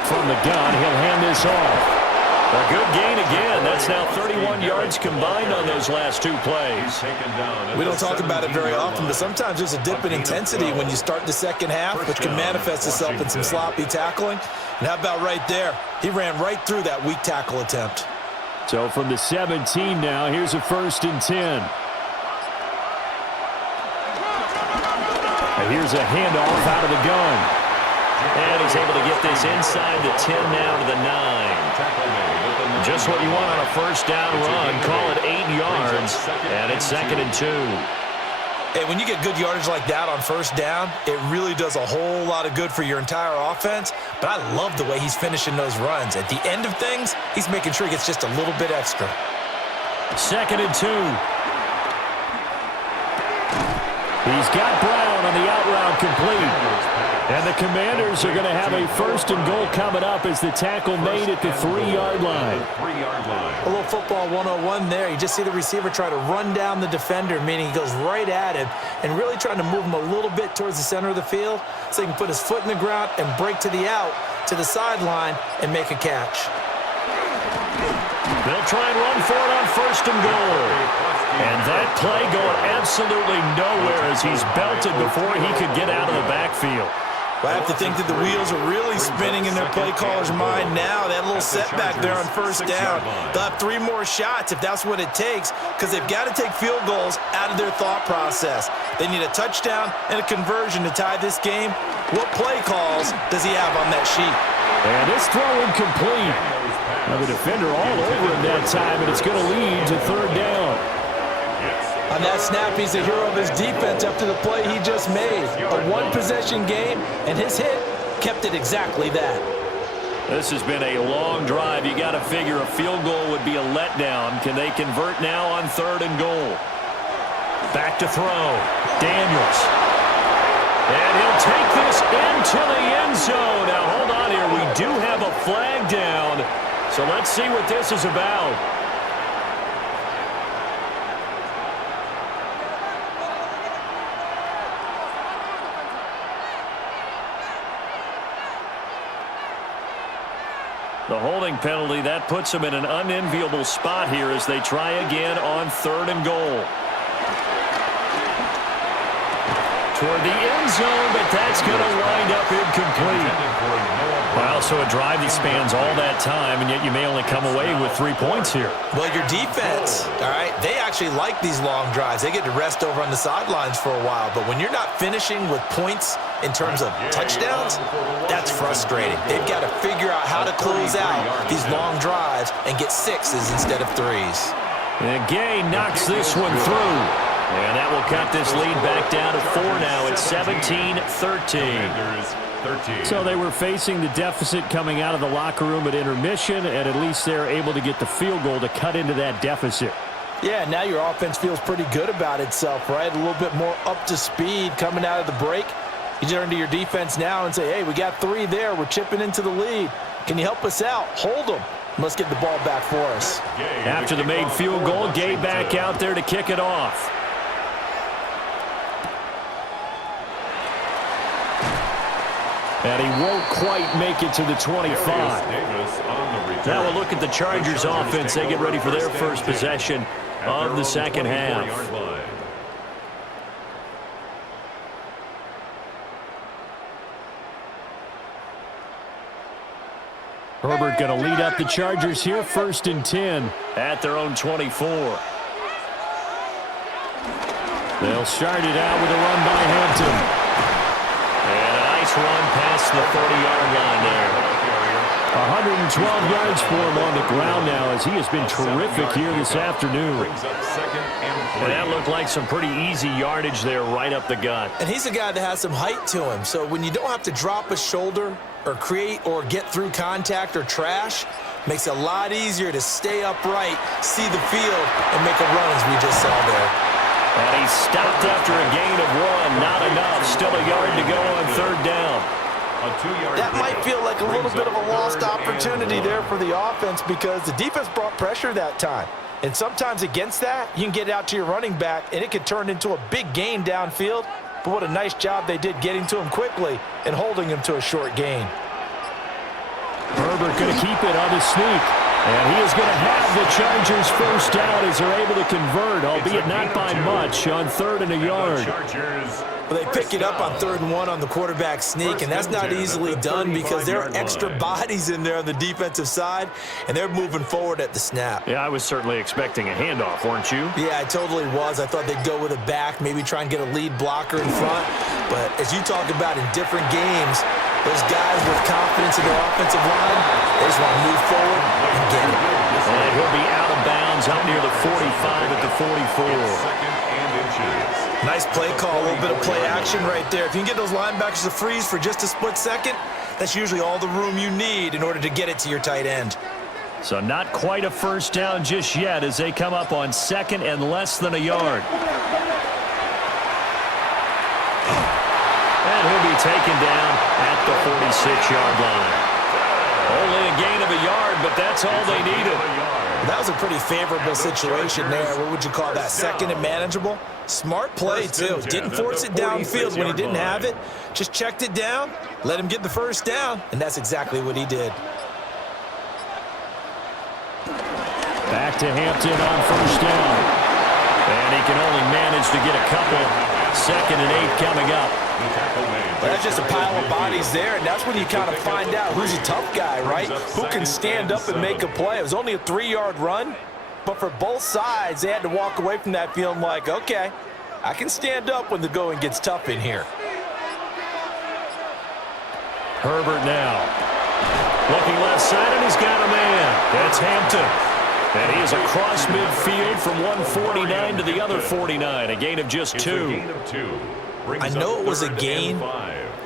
From the gun, he'll hand this off. A good gain again. That's now 31 yards combined on those last 2 plays. We don't talk about it very often, but sometimes there's a dip in intensity when you start the second half, which can manifest itself in some sloppy tackling. And how about right there? He ran right through that weak tackle attempt. So from the 17 now, here's a 1st and 10. And here's a handoff out of the gun. And he's able to get this inside the 10 now to the 9. Just what you want on a first down run. Call it 8 yards. And it's 2nd and 2. Hey, when you get good yardage like that on first down, it really does a whole lot of good for your entire offense. But I love the way he's finishing those runs. At the end of things, he's making sure he gets just a little bit extra. 2nd and 2. He's got Brown on the out route complete. And the Commanders are going to have a 1st and goal coming up as the tackle made at the 3-yard line. A little football 101 there. You just see the receiver try to run down the defender, meaning he goes right at him and really trying to move him a little bit towards the center of the field so he can put his foot in the ground and break to the out, to the sideline, and make a catch. They'll try and run for it on 1st and goal. And that play going absolutely nowhere as he's belted before he could get out of the backfield. Well, I have to think that the wheels are really spinning in their play caller's mind now. That little setback there on first down. They'll have 3 more shots if that's what it takes, because they've got to take field goals out of their thought process. They need a touchdown and a conversion to tie this game. What play calls does he have on that sheet? And this throw incomplete. Now the defender all over him that time, and it's going to lead to 3rd down. On that snap, he's the hero of his defense after the play he just made. A 1-possession game, and his hit kept it exactly that. This has been a long drive. You got to figure a field goal would be a letdown. Can they convert now on 3rd and goal? Back to throw. Daniels. And he'll take this into the end zone. Now, hold on here. We do have a flag down. So let's see what this is about. The holding penalty, that puts them in an unenviable spot here as they try again on 3rd and goal. Toward the end zone, but that's going to wind up incomplete. Well, so a drive that spans all that time, and yet you may only come away with 3 points here. Well, your defense, all right, they actually like these long drives. They get to rest over on the sidelines for a while, but when you're not finishing with points in terms of touchdowns, that's frustrating. They've got to figure out how to close out these long drives and get 6s instead of 3s. And Gay knocks this one through. And that will cut this lead back down to 4 now. It's 17-13. So they were facing the deficit coming out of the locker room at intermission, and at least they're able to get the field goal to cut into that deficit. Yeah, now your offense feels pretty good about itself, right? A little bit more up to speed coming out of the break. You turn to your defense now and say, hey, we got 3 there. We're chipping into the lead. Can you help us out? Hold them. Let's get the ball back for us. After the made field goal, Gay back out there to kick it off. And he won't quite make it to the 25. Now we'll look at the Chargers offense. They get ready for their first possession of the second half. Herbert going to lead up the Chargers here, 1st and 10 at their own 24. They'll start it out with a run by Hampton. And a nice run past the 30-yard line there. 112 yards for him on the ground now as he has been terrific here this afternoon. And that looked like some pretty easy yardage there right up the gut. And he's a guy that has some height to him, so when you don't have to drop a shoulder or create or get through contact or trash, makes it a lot easier to stay upright, see the field, and make a run as we just saw there. And he stopped after a gain of 1. Not enough. Still a yard to go on 3rd down. That might feel like a little bit of a lost opportunity there for the offense because the defense brought pressure that time. And sometimes against that, you can get out to your running back, and it could turn into a big gain downfield. But what a nice job they did getting to him quickly and holding him to a short gain. Herbert going to keep it on the sneak. And he is going to have the Chargers first down as they're able to convert, albeit not by much, on 3rd and a yard. Well, they pick it up on 3rd and 1 on the quarterback sneak, and that's not easily done because there are extra bodies in there on the defensive side, and they're moving forward at the snap. Yeah, I was certainly expecting a handoff, weren't you? Yeah, I totally was. I thought they'd go with a back, maybe try and get a lead blocker in front. But as you talk about in different games, those guys with confidence in their offensive line, they just want to move forward and get it. And he'll be out of bounds out near the 45 at the 44. Nice play call, a little bit of play action right there. If you can get those linebackers to freeze for just a split second, that's usually all the room you need in order to get it to your tight end. So not quite a first down just yet as they come up on 2nd and less than a yard. And he'll be taken down at the 46-yard line. Only a gain of a yard, but that's all they needed. That was a pretty favorable situation there. What would you call that? 2nd and manageable? Smart play, too. Didn't force it downfield when he didn't have it. Just checked it down, let him get the first down, and that's exactly what he did. Back to Hampton on 1st down. And he can only manage to get a couple. 2nd and 8 coming up. Well, that's just a pile of bodies there, and that's when you kind of find out who's a tough guy, right? Who can stand up and make a play. It was only a 3-yard run, but for both sides, they had to walk away from that feeling like, okay, I can stand up when the going gets tough in here. Herbert now. Looking left side, and he's got a man. That's Hampton. And he is across midfield from 149 to the other 49. A gain of just 2. I know it was a gain,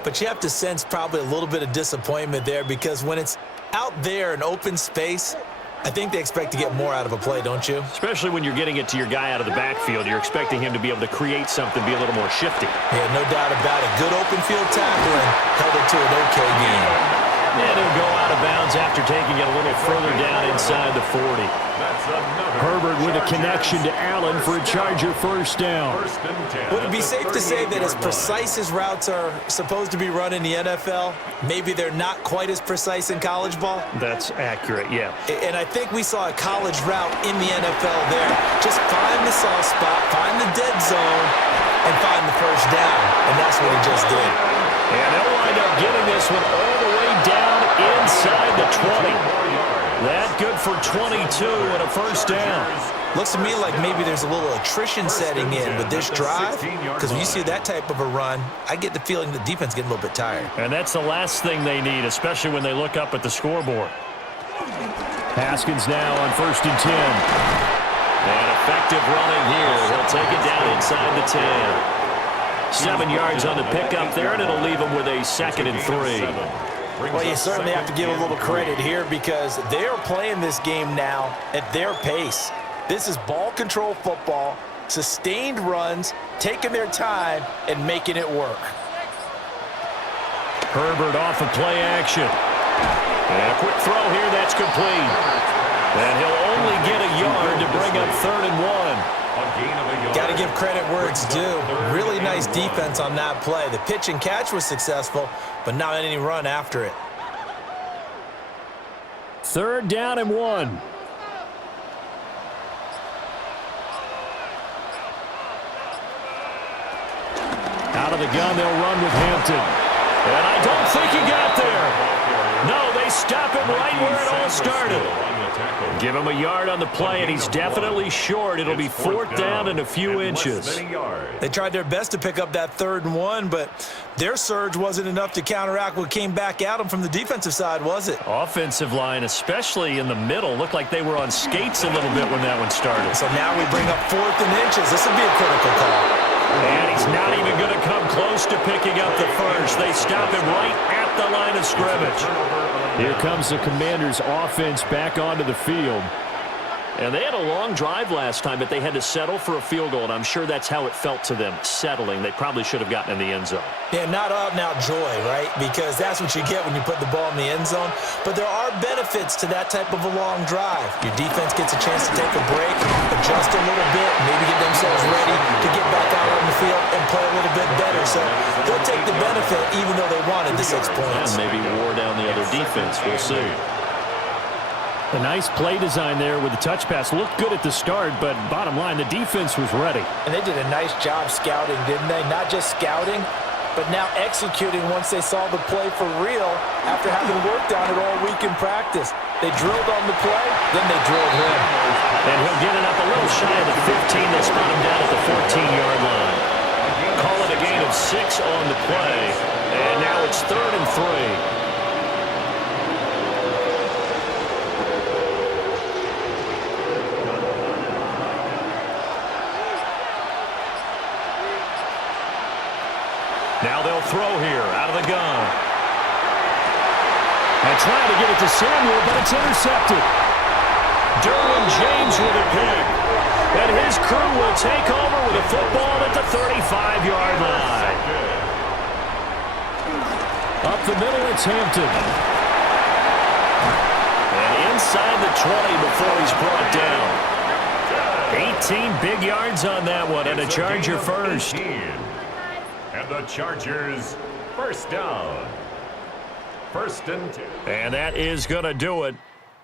but you have to sense probably a little bit of disappointment there because when it's out there in open space, I think they expect to get more out of a play, don't you? Especially when you're getting it to your guy out of the backfield. You're expecting him to be able to create something, be a little more shifty. Yeah, no doubt about it. Good open field tackling held it to an okay game. And he'll go out of bounds after taking it a little further down inside the 40. Herbert with a connection to Allen for a Charger first down. Would it be safe to say that as precise as routes are supposed to be run in the NFL, maybe they're not quite as precise in college ball? That's accurate, yeah. And I think we saw a college route in the NFL there. Just find the soft spot, find the dead zone, and find the first down. And that's what he just did. And they'll wind up getting this one all the way down inside the 20. That good for 22 and a first down. Looks to me like maybe there's a little attrition setting in with this drive, because when you see that type of a run, I get the feeling the defense getting a little bit tired. And that's the last thing they need, especially when they look up at the scoreboard. Haskins now on 1st and 10. And effective running here. He'll take it down inside the 10. 7 yards on the pickup there, and it'll leave him with a 2nd and 3. Well, you certainly have to give a little credit here because they are playing this game now at their pace. This is ball control football, sustained runs, taking their time, and making it work. Herbert off of play action. And a quick throw here, that's complete. And he'll only get a yard to bring up 3rd and 1. Got to give credit where it's due. Really nice defense on that play. The pitch and catch was successful, but not any run after it. 3rd down and 1. Out of the gun, they'll run with Hampton. And I don't think he got there. No, they stop him right where it all started. Give him a yard on the play, and he's definitely short. It'll be 4th down and a few inches. They tried their best to pick up that 3rd and 1, but their surge wasn't enough to counteract what came back at them from the defensive side, was it? Offensive line, especially in the middle, looked like they were on skates a little bit when that one started. So now we bring up 4th and inches. This will be a critical call. And he's not even going to come close to picking up the first. They stop him right at the line of scrimmage. Here comes the Commanders' offense back onto the field. And they had a long drive last time, but they had to settle for a field goal, and I'm sure that's how it felt to them, settling. They probably should have gotten in the end zone. Yeah, not out-and-out joy, right? Because that's what you get when you put the ball in the end zone. But there are benefits to that type of a long drive. Your defense gets a chance to take a break, adjust a little bit, maybe get themselves ready to get back out on the field and play a little bit better. So they'll take the benefit even though they wanted the 6 points. And maybe wore down the other defense. We'll see. A nice play design there with the touch pass. Looked good at the start, but bottom line, the defense was ready. And they did a nice job scouting, didn't they? Not just scouting, but now executing once they saw the play for real after having worked on it all week in practice. They drilled on the play, then they drilled him. And he'll get it up a little shy of the 15. They'll spot him down at the 14-yard line. Call it a gain of 6 on the play. And now it's 3rd and 3. Now they'll throw here out of the gun. And trying to get it to Samuel, but it's intercepted. Derwin James with a pick. And his crew will take over with a football at the 35-yard line. Up the middle, it's Hampton. And inside the 20 before he's brought down. 18 big yards on that one, and a Charger first. And the Chargers, 1st down. 1st and 2. And that is going to do it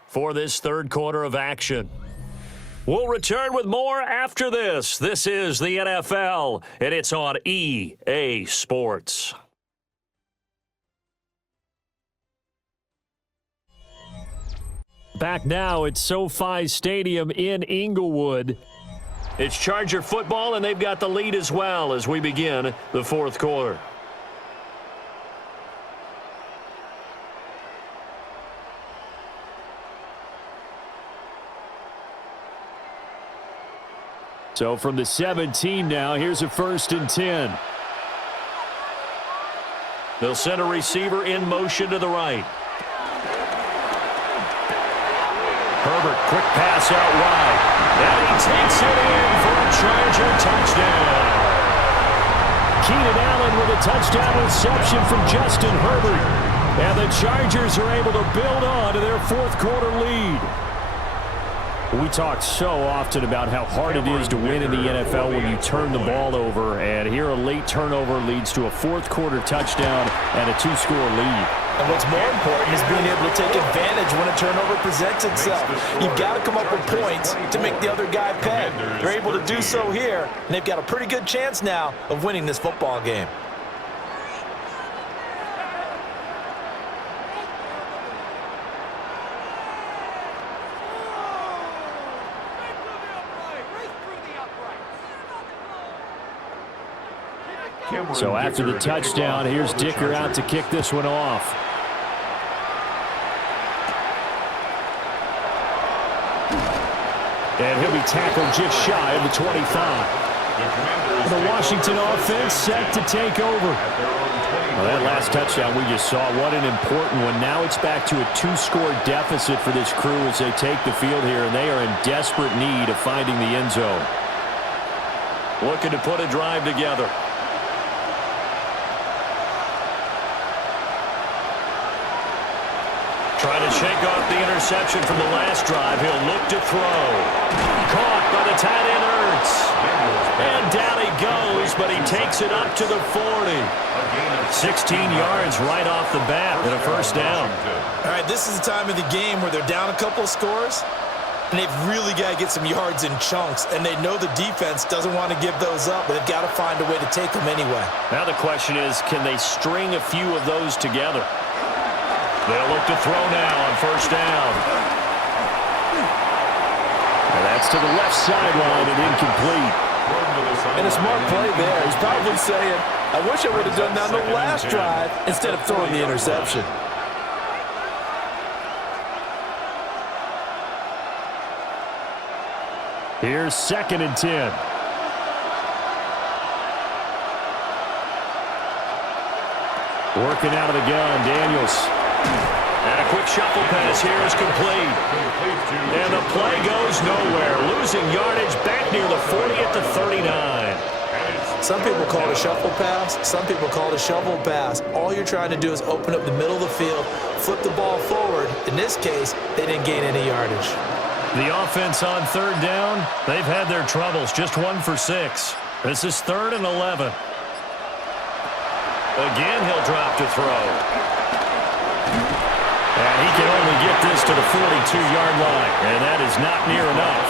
for this 3rd quarter of action. We'll return with more after this. This is the NFL, and it's on EA Sports. Back now at SoFi Stadium in Inglewood. It's Charger football, and they've got the lead as well as we begin the 4th quarter. So from the 17 now, here's a 1st and 10. They'll send a receiver in motion to the right. Herbert, quick pass out wide. And he takes it in for a Charger touchdown. Keenan Allen with a touchdown reception from Justin Herbert. And the Chargers are able to build on to their 4th quarter lead. We talk so often about how hard it is to win in the NFL when you turn the ball over, and here a late turnover leads to a 4th quarter touchdown and a 2-score lead. And what's more important is being able to take advantage when a turnover presents itself. You've got to come up with points to make the other guy pay. They're able to do so here, and they've got a pretty good chance now of winning this football game. So after the touchdown, here's Dicker out to kick this one off. And he'll be tackled just shy of the 25. The Washington offense set to take over. Well, that last touchdown we just saw, what an important one. Now it's back to a 2-score deficit for this crew as they take the field here, and they are in desperate need of finding the end zone. Looking to put a drive together. Trying to shake off the interception from the last drive. He'll look to throw. Caught by the tight end, Ertz. And down he goes, but he takes it up to the 40. 16 yards right off the bat and a first down. All right, this is the time of the game where they're down a couple of scores, and they've really got to get some yards in chunks, and they know the defense doesn't want to give those up, but they've got to find a way to take them anyway. Now the question is, can they string a few of those together? They'll look to throw now on first down. And that's to the left sideline and incomplete. And a smart play there. He's probably saying, I wish I would have done that on the last drive instead of throwing the interception. Here's 2nd and 10. Working out of the gun, Daniels. And a quick shuffle pass here is complete. And the play goes nowhere. Losing yardage back near the 40 at the 39. Some people call it a shuffle pass. Some people call it a shovel pass. All you're trying to do is open up the middle of the field, flip the ball forward. In this case, they didn't gain any yardage. The offense on 3rd down, they've had their troubles. Just 1 for 6. This is 3rd and 11. Again, he'll drop to throw. And he can only get this to the 42-yard line, and that is not near enough.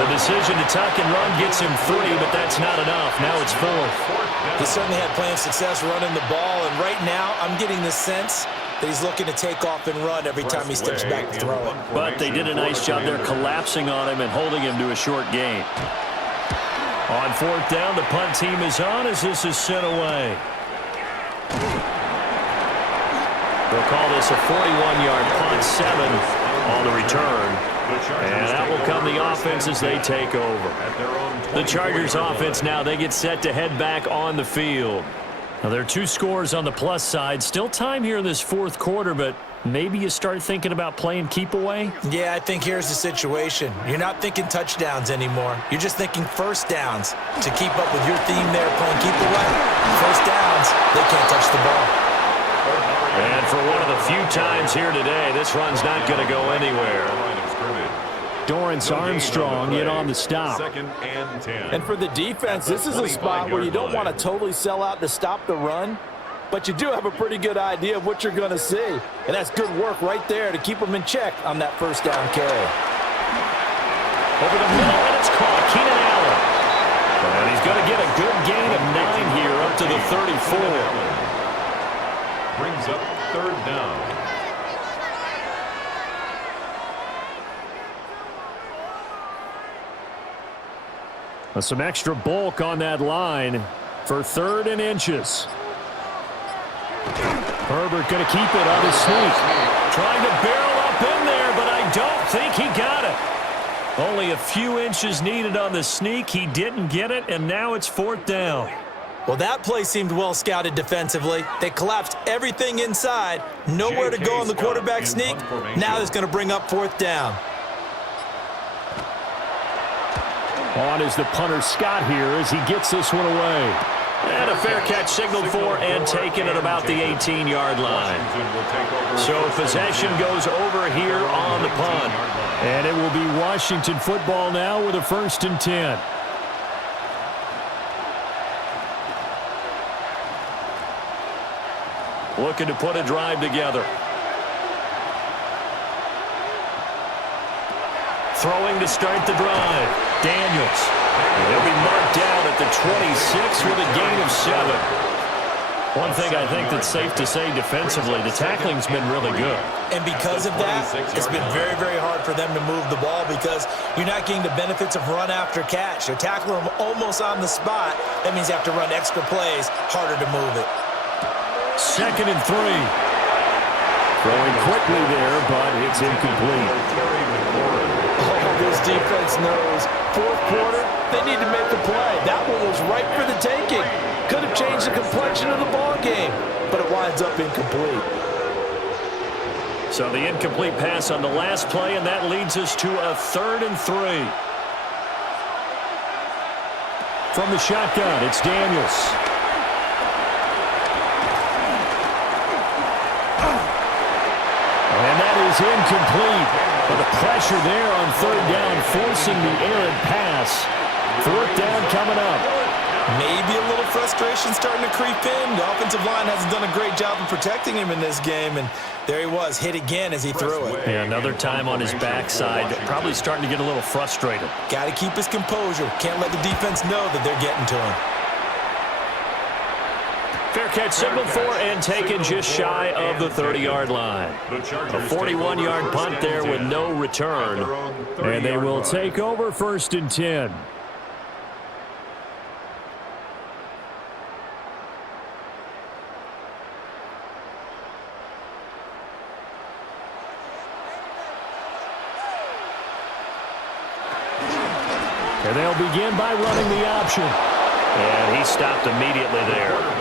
The decision to tuck and run gets him 3, but that's not enough. Now it's 4th. He certainly had plenty of success running the ball, and right now I'm getting the sense that he's looking to take off and run every time he steps back to throw it. But they did a nice job there collapsing on him and holding him to a short gain. On 4th down, the punt team is on as this is sent away. They'll call this a 41-yard punt, 7 on the return. And that will come the offense as they take over. The Chargers offense now, they get set to head back on the field. Now, there are 2 scores on the plus side. Still time here in this 4th quarter, but maybe you start thinking about playing keep away? Yeah, I think here's the situation. You're not thinking touchdowns anymore. You're just thinking first downs. To keep up with your theme there, playing keep away, first downs, they can't touch the ball. And for one of the few times here today, this run's not going to go anywhere. Dorrance Armstrong in on the stop. 2nd and 10. And for the defense, this is a spot where you don't want to totally sell out to stop the run, but you do have a pretty good idea of what you're going to see. And that's good work right there to keep them in check on that first down carry. Over the middle, and it's caught. Keenan Allen. And he's going to get a good gain of 9 here up to the 34. Brings up 3rd down. Some extra bulk on that line for 3rd and inches. Herbert going to keep it on his sneak. Trying to barrel up in there, but I don't think he got it. Only a few inches needed on the sneak. He didn't get it, and now it's 4th down. Well, that play seemed well scouted defensively. They collapsed everything inside. Nowhere to go on the quarterback sneak. Now it's going to bring up 4th down. On is the punter Scott here as he gets this one away. And a fair catch signaled for and taken at about the 18-yard line. So possession goes over here on the punt. And it will be Washington football now with a 1st and 10. Looking to put a drive together. Throwing to start the drive. Daniels. He'll be marked down at the 26 with a gain of 7. One thing I think that's safe to say defensively, the tackling's been really good. And because of that, it's been very, very hard for them to move the ball because you're not getting the benefits of run after catch. You're tackling them almost on the spot. That means you have to run extra plays, harder to move it. 2nd and 3. Throwing quickly there, but it's incomplete. This defense knows 4th quarter, they need to make a play. That one was right for the taking. Could have changed the complexion of the ball game, but it winds up incomplete. So the incomplete pass on the last play, and that leads us to a 3rd and 3. From the shotgun, it's Daniels. is incomplete. But the pressure there on third down, forcing the errant pass. Fourth down coming up. Maybe a little frustration starting to creep in. The offensive line hasn't done a great job of protecting him in this game, and there he was, hit again as he threw it. Yeah, another time on his backside, probably starting to get a little frustrated. Got to keep his composure. Can't let the defense know that they're getting to him. Fair catch signaled for and taken just shy of the 30-yard line. A 41-yard punt there with no return. And they will take over 1st and 10. And they'll begin by running the option. And he stopped immediately there.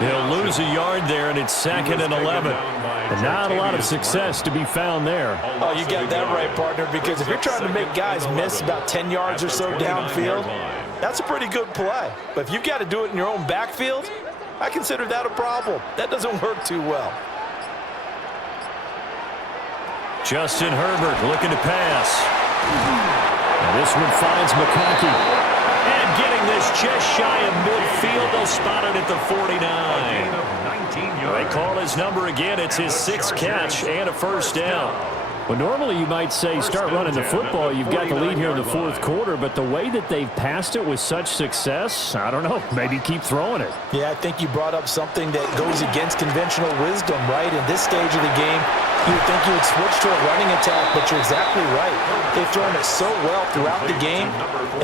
He'll lose a yard there, and it's 2nd and 11. And not a lot of success to be found there. Oh, you got that right, partner, because if you're trying to make guys miss about 10 yards or so downfield, that's a pretty good play. But if you've got to do it in your own backfield, I consider that a problem. That doesn't work too well. Justin Herbert looking to pass. And this one finds McConkey. And getting this just shy of midfield. They'll spot it at the 49. They call his number again. It's his 6th catch and a first down. Well, normally you might say start running the football. You've got the lead here in the 4th quarter, but the way that they've passed it with such success, I don't know, maybe keep throwing it. Yeah, I think you brought up something that goes against conventional wisdom, right? In this stage of the game, you would think you would switch to a running attack, but you're exactly right. They've thrown it so well throughout the game,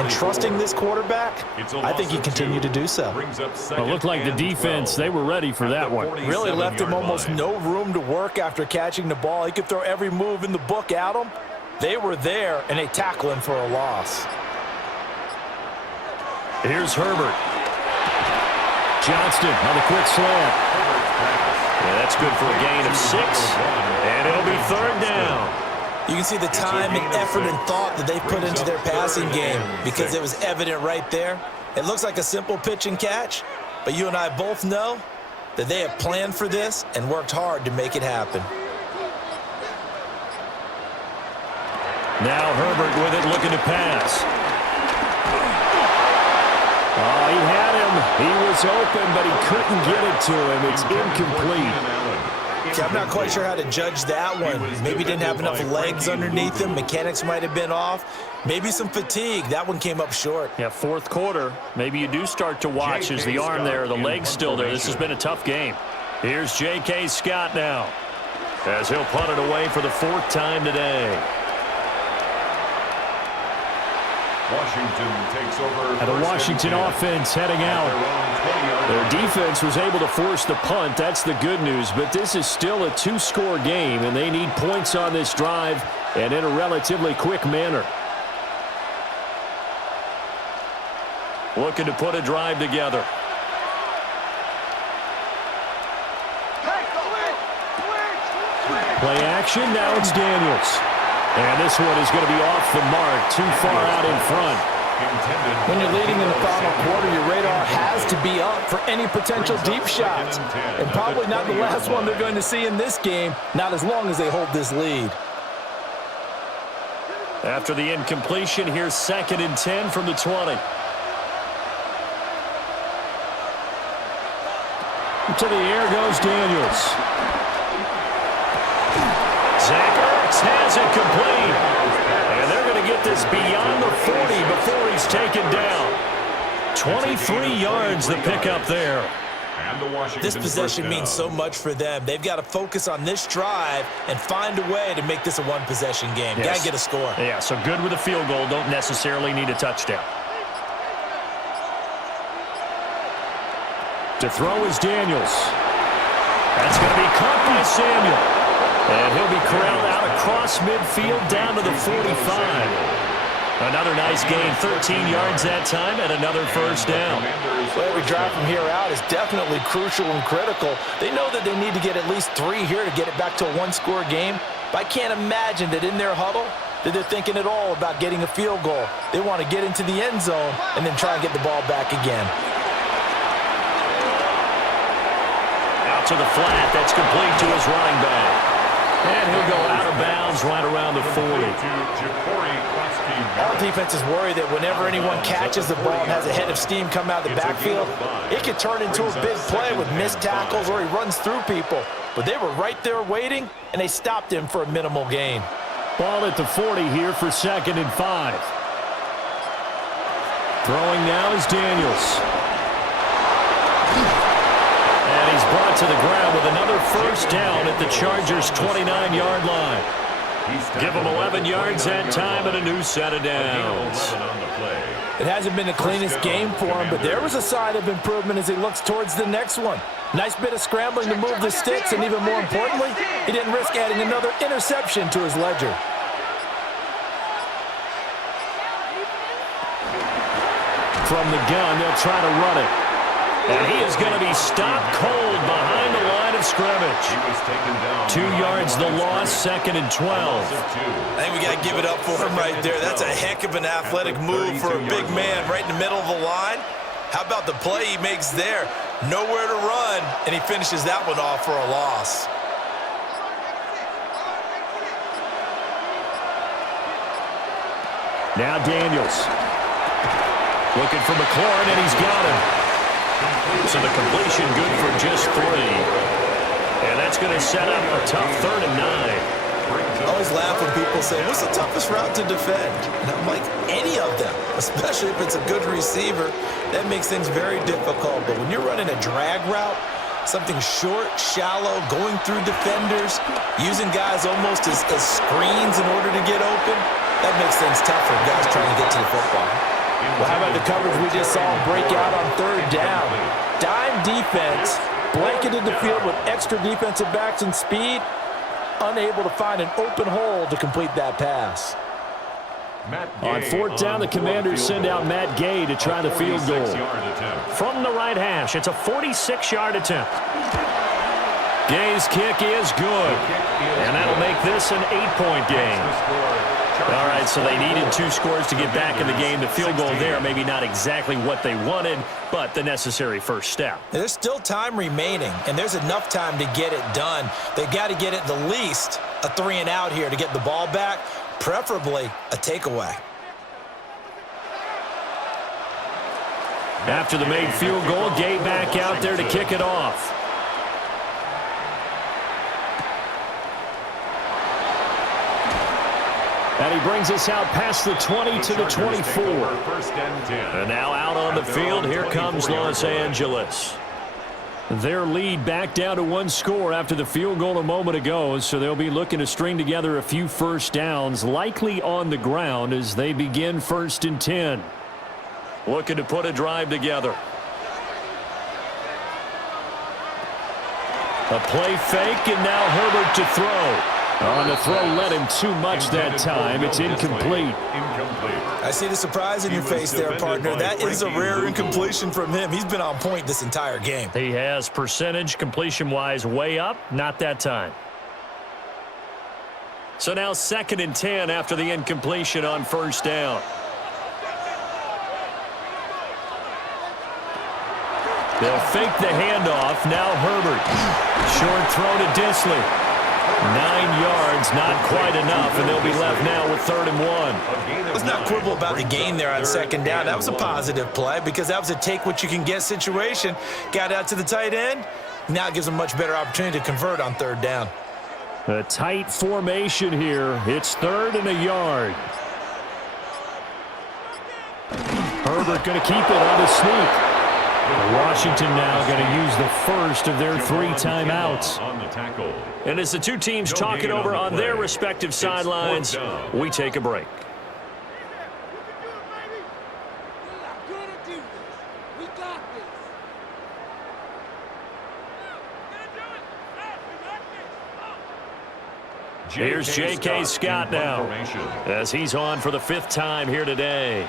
and trusting this quarterback, I think you continue to do so. Well, it looked like the defense, they were ready for that one. Really left him almost no room to work after catching the ball. He could throw every move in the book at him. They were there, and they tackle him for a loss. Here's Herbert. Johnston on the quick slant. Yeah, that's good for a gain of 6. And it'll be 3rd down. You can see the time and effort and thought that they put into their passing game because it was evident right there. It looks like a simple pitch and catch, but you and I both know that they have planned for this and worked hard to make it happen. Now Herbert with it, looking to pass. Oh, he had him. He was open, but he couldn't get it to him. It's incomplete. I'm not quite sure how to judge that one. Maybe didn't have enough legs underneath him. Mechanics might have been off. Maybe some fatigue. That one came up short. Yeah, 4th quarter. Maybe you do start to watch as the arm there, the leg's still there. This has been a tough game. Here's J.K. Scott now, as he'll punt it away for the 4th time today. Washington takes over. And the Washington offense heading out. Their defense was able to force the punt. That's the good news. But this is still a 2-score game, and they need points on this drive and in a relatively quick manner. Looking to put a drive together. Play action. Now it's Daniels. And this one is going to be off the mark, too far out in front. When you're leading in the final quarter, your radar has to be up for any potential deep shots. And probably not the last one they're going to see in this game, not as long as they hold this lead. After the incompletion, here's 2nd and 10 from the 20. To the air goes Daniels. Zach Ertz has it complete. And they're going to get this beyond the 40 before he's taken down. 23 yards the pickup there. This possession means so much for them. They've got to focus on this drive and find a way to make this a one-possession game. Yes. Got to get a score. Yeah, so good with a field goal. Don't necessarily need a touchdown. To throw is Daniels. That's going to be caught by Samuel. And he'll be corralled out across midfield down to the 45. Another nice gain, 13 yards that time, and another first down. Well, every drive from here out is definitely crucial and critical. They know that they need to get at least 3 here to get it back to a one-score game. But I can't imagine that in their huddle that they're thinking at all about getting a field goal. They want to get into the end zone and then try and get the ball back again. Out to the flat. That's complete to his running back. And he'll go out of bounds right around the 40. All defenses worry that whenever anyone catches the ball and has a head of steam come out of the backfield, it could turn into a big play with missed tackles or he runs through people. But they were right there waiting, and they stopped him for a minimal gain. Ball at the 40 here for 2nd and 5. Throwing now is Daniels. And he's brought to the ground with another first down at the Chargers' 29-yard line. Give him 11 yards that time and a new set of downs. It hasn't been the cleanest game for him, but there was a sign of improvement as he looks towards the next one. Nice bit of scrambling to move the sticks, and even more importantly, he didn't risk adding another interception to his ledger. From the gun, they'll try to run it. And he is going to be stopped cold behind the line of scrimmage. 2 yards the loss, 2nd and 12. I think we got to give it up for him right there. That's a heck of an athletic move for a big man right in the middle of the line. How about the play he makes there? Nowhere to run, and he finishes that one off for a loss. Now Daniels. Looking for McLaurin, and he's got him. So the completion good for just 3. And that's going to set up a tough 3rd and 9. I always laugh when people say, what's the toughest route to defend? And I'm like, any of them, especially if it's a good receiver. That makes things very difficult. But when you're running a drag route, something short, shallow, going through defenders, using guys almost as screens in order to get open, that makes things tough for guys trying to get to the football. Well, how about the coverage we just saw him break out on 3rd down? Dime defense, blanketed the field with extra defensive backs and speed, unable to find an open hole to complete that pass. On 4th down, the Commanders send out Matt Gay to try the field goal. From the right hash, it's a 46-yard attempt. Gay's kick is good. And that'll make this an 8-point game. All right, so they needed 2 scores to get back in the game. The field goal there, maybe not exactly what they wanted, but the necessary first step. There's still time remaining, and there's enough time to get it done. They've got to get at the least a 3-and-out here to get the ball back, preferably a takeaway. After the made field goal, Gay back out there to kick it off. And he brings us out past the 20 to the 24. And now out on the field, here comes Los Angeles. Their lead back down to 1 score after the field goal a moment ago, so they'll be looking to string together a few first downs, likely on the ground as they begin 1st and 10. Looking to put a drive together. A play fake, and now Herbert to throw. On the throw, led him too much that time. It's incomplete. I see the surprise in your face there, partner. That is a rare incompletion from him. He's been on point this entire game. He has percentage completion-wise way up, not that time. So now 2nd and 10 after the incompletion on 1st down. They'll fake the handoff. Now Herbert. Short throw to Disley. 9 yards, not quite enough, and they'll be left now with 3rd and 1. Let's not quibble about the gain there on 2nd down. That was a positive play because that was a take-what-you-can-get situation. Got out to the tight end. Now it gives them a much better opportunity to convert on 3rd down. A tight formation here. It's 3rd and a yard. Herbert going to keep it on the sneak. Washington now going to use the first of their 3 timeouts. And as the 2 teams talk it over on their respective sidelines, we take a break. Here's J.K. Scott now as he's on for the 5th time here today.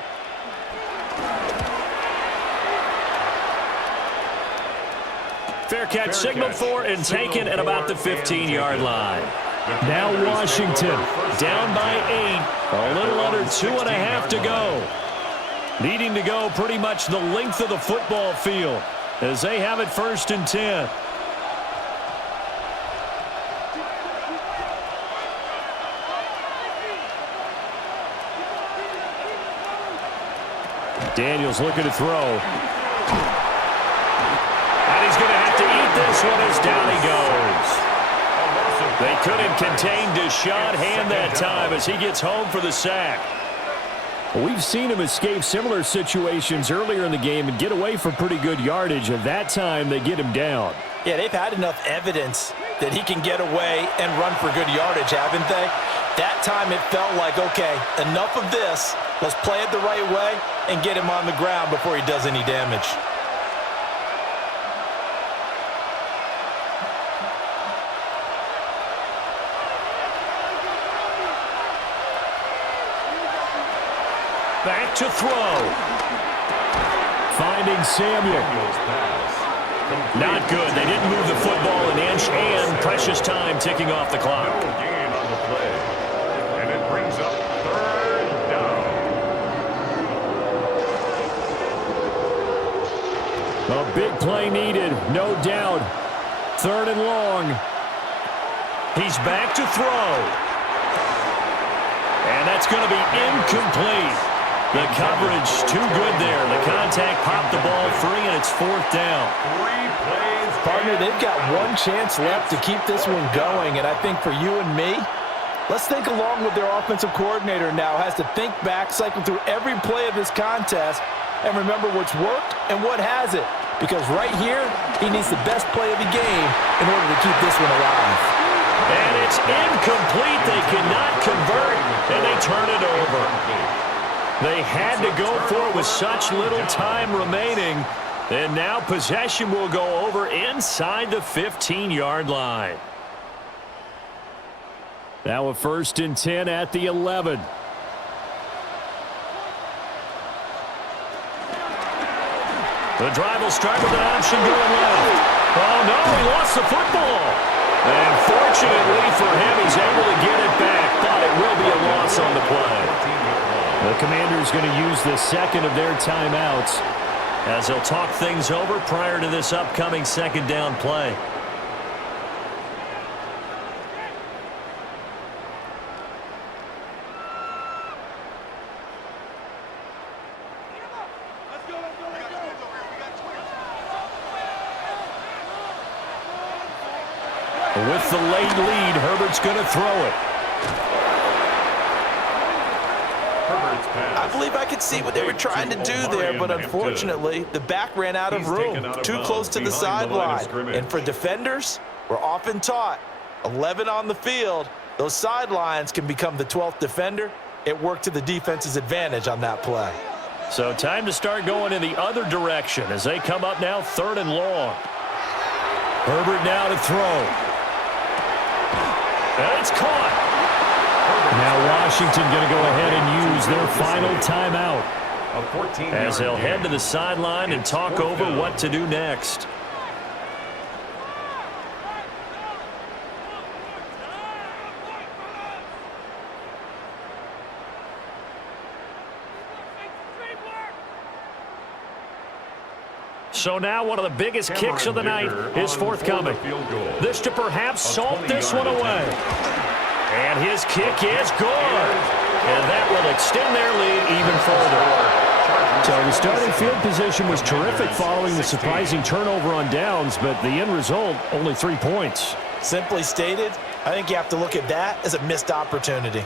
Fair catch signaled for and taken at about the 15-yard line. Now Washington down by 8. A little under 2.5 to go. Needing to go pretty much the length of the football field as they have it 1st and 10. Daniels looking to throw. And he's going to have to eat this one as down he goes. They couldn't contain Deshaun Hand that time as he gets home for the sack. We've seen him escape similar situations earlier in the game and get away for pretty good yardage, and that time they get him down. Yeah, they've had enough evidence that he can get away and run for good yardage, haven't they? That time it felt like, okay, enough of this. Let's play it the right way and get him on the ground before he does any damage. Back to throw. Finding Samuel. Not good. They didn't move the football an inch, and precious time ticking off the clock. No gain on the play. And it brings up third down. A big play needed, no doubt. 3rd and long. He's back to throw. And that's going to be incomplete. The coverage too good there. The contact popped the ball free, and it's 4th down. 3 plays. Partner, they've got one chance left to keep this one going, and I think for you and me, let's think along with their offensive coordinator now. Has to think back, cycle through every play of this contest, and remember what's worked and what hasn't. Because right here, he needs the best play of the game in order to keep this one alive. And it's incomplete. They cannot convert, and they turn it over. They had to go for it with such little time remaining. And now possession will go over inside the 15-yard line. Now a 1st and 10 at the 11. The drive will start with an option going left. Oh, no, he lost the football. And fortunately for him, he's able to get it back, but it will be a loss on the play. The Commanders going to use the 2nd of their timeouts as they'll talk things over prior to this upcoming 2nd down play. With the late lead, Herbert's going to throw it. I believe I could see what they were trying to do there, but unfortunately, the back ran out of room, too close to the sideline. And for defenders, we're often taught, 11 on the field, those sidelines can become the 12th defender. It worked to the defense's advantage on that play. So time to start going in the other direction as they come up now 3rd and long. Herbert now to throw. And it's caught. Now Washington going to go ahead and use their final timeout. As they'll head to the sideline and talk over what to do next. So now one of the biggest kicks of the night is forthcoming. This to perhaps salt this one away. And his kick is good. And that will extend their lead even further. So the starting field position was terrific following the surprising turnover on downs, but the end result, only 3 points. Simply stated, I think you have to look at that as a missed opportunity.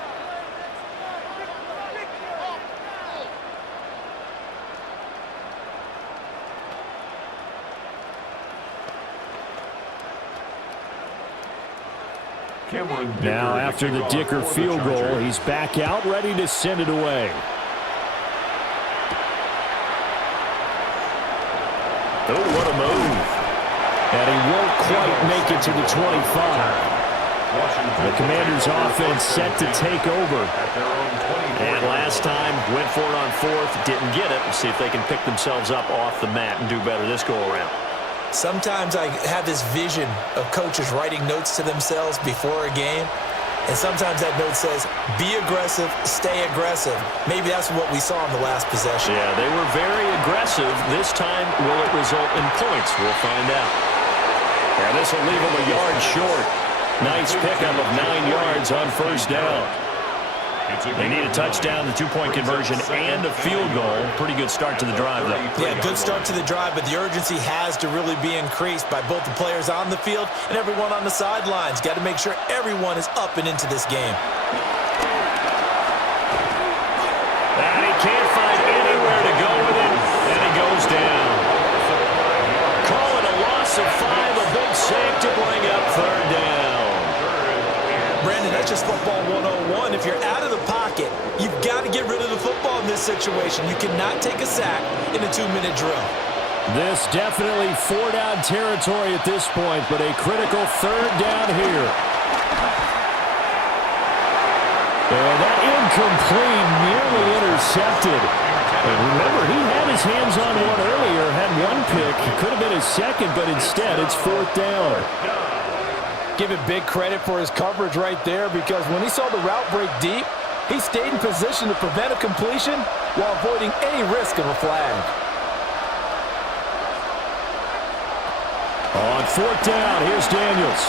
Now after the Dicker field goal, he's back out, ready to send it away. Oh, what a move. And he won't quite make it to the 25. The Commanders' offense set to take over. And last time, went for it on 4th, didn't get it. We'll see if they can pick themselves up off the mat and do better this go-around. Sometimes I have this vision of coaches writing notes to themselves before a game, and sometimes that note says, be aggressive, stay aggressive. Maybe that's what we saw in the last possession. Yeah, they were very aggressive. This time, will it result in points? We'll find out. And this will leave them a yard short. Nice pickup of 9 yards on 1st down. They need a touchdown, the two-point conversion, and a field goal. Pretty good start to the drive, though. Yeah, good start to the drive, but the urgency has to really be increased by both the players on the field and everyone on the sidelines. Got to make sure everyone is up and into this game. And he can't find anywhere to go with it, and he goes down. Call it a loss of 5, a big sack to bring up third down. Brandon, that's just football 101. If you're out of the pocket, you've got to get rid of the football in this situation. You cannot take a sack in a 2-minute drill. This definitely 4-down territory at this point, but a critical third down here. And that incomplete, nearly intercepted. And remember, he had his hands on one earlier, had one pick. It could have been his second, but instead it's 4th down. Give it big credit for his coverage right there, because when he saw the route break deep, he stayed in position to prevent a completion while avoiding any risk of a flag. On 4th down, here's Daniels.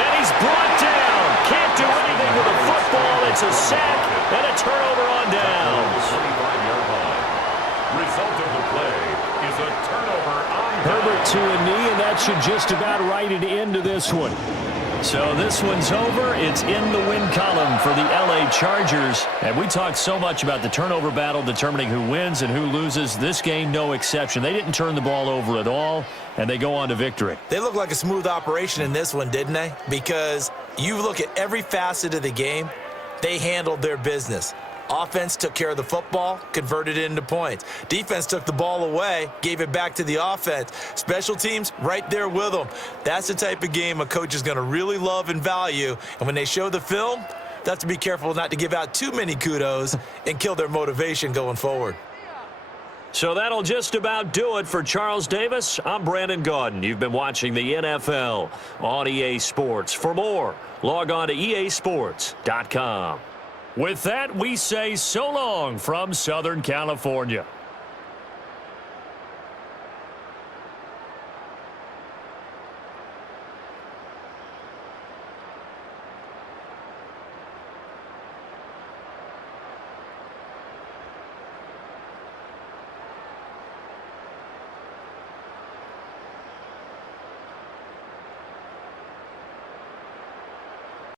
And he's brought down. Can't do anything with the football. It's a sack and a turnover on downs. 25-yard line. Result of the play is a turnover on Herbert to a knee, and that should just about write it into this one. So this one's over. It's in the win column for the LA Chargers. And we talked so much about the turnover battle determining who wins and who loses. This game, no exception. They didn't turn the ball over at all, and they go on to victory. They look like a smooth operation in this one, didn't they? Because you look at every facet of the game, they handled their business. Offense took care of the football, converted it into points. Defense took the ball away, gave it back to the offense. Special teams, right there with them. That's the type of game a coach is going to really love and value. And when they show the film, they have to be careful not to give out too many kudos and kill their motivation going forward. So that'll just about do it for Charles Davis. I'm Brandon Gaudin. You've been watching the NFL on EA Sports. For more, log on to easports.com. With that, we say so long from Southern California.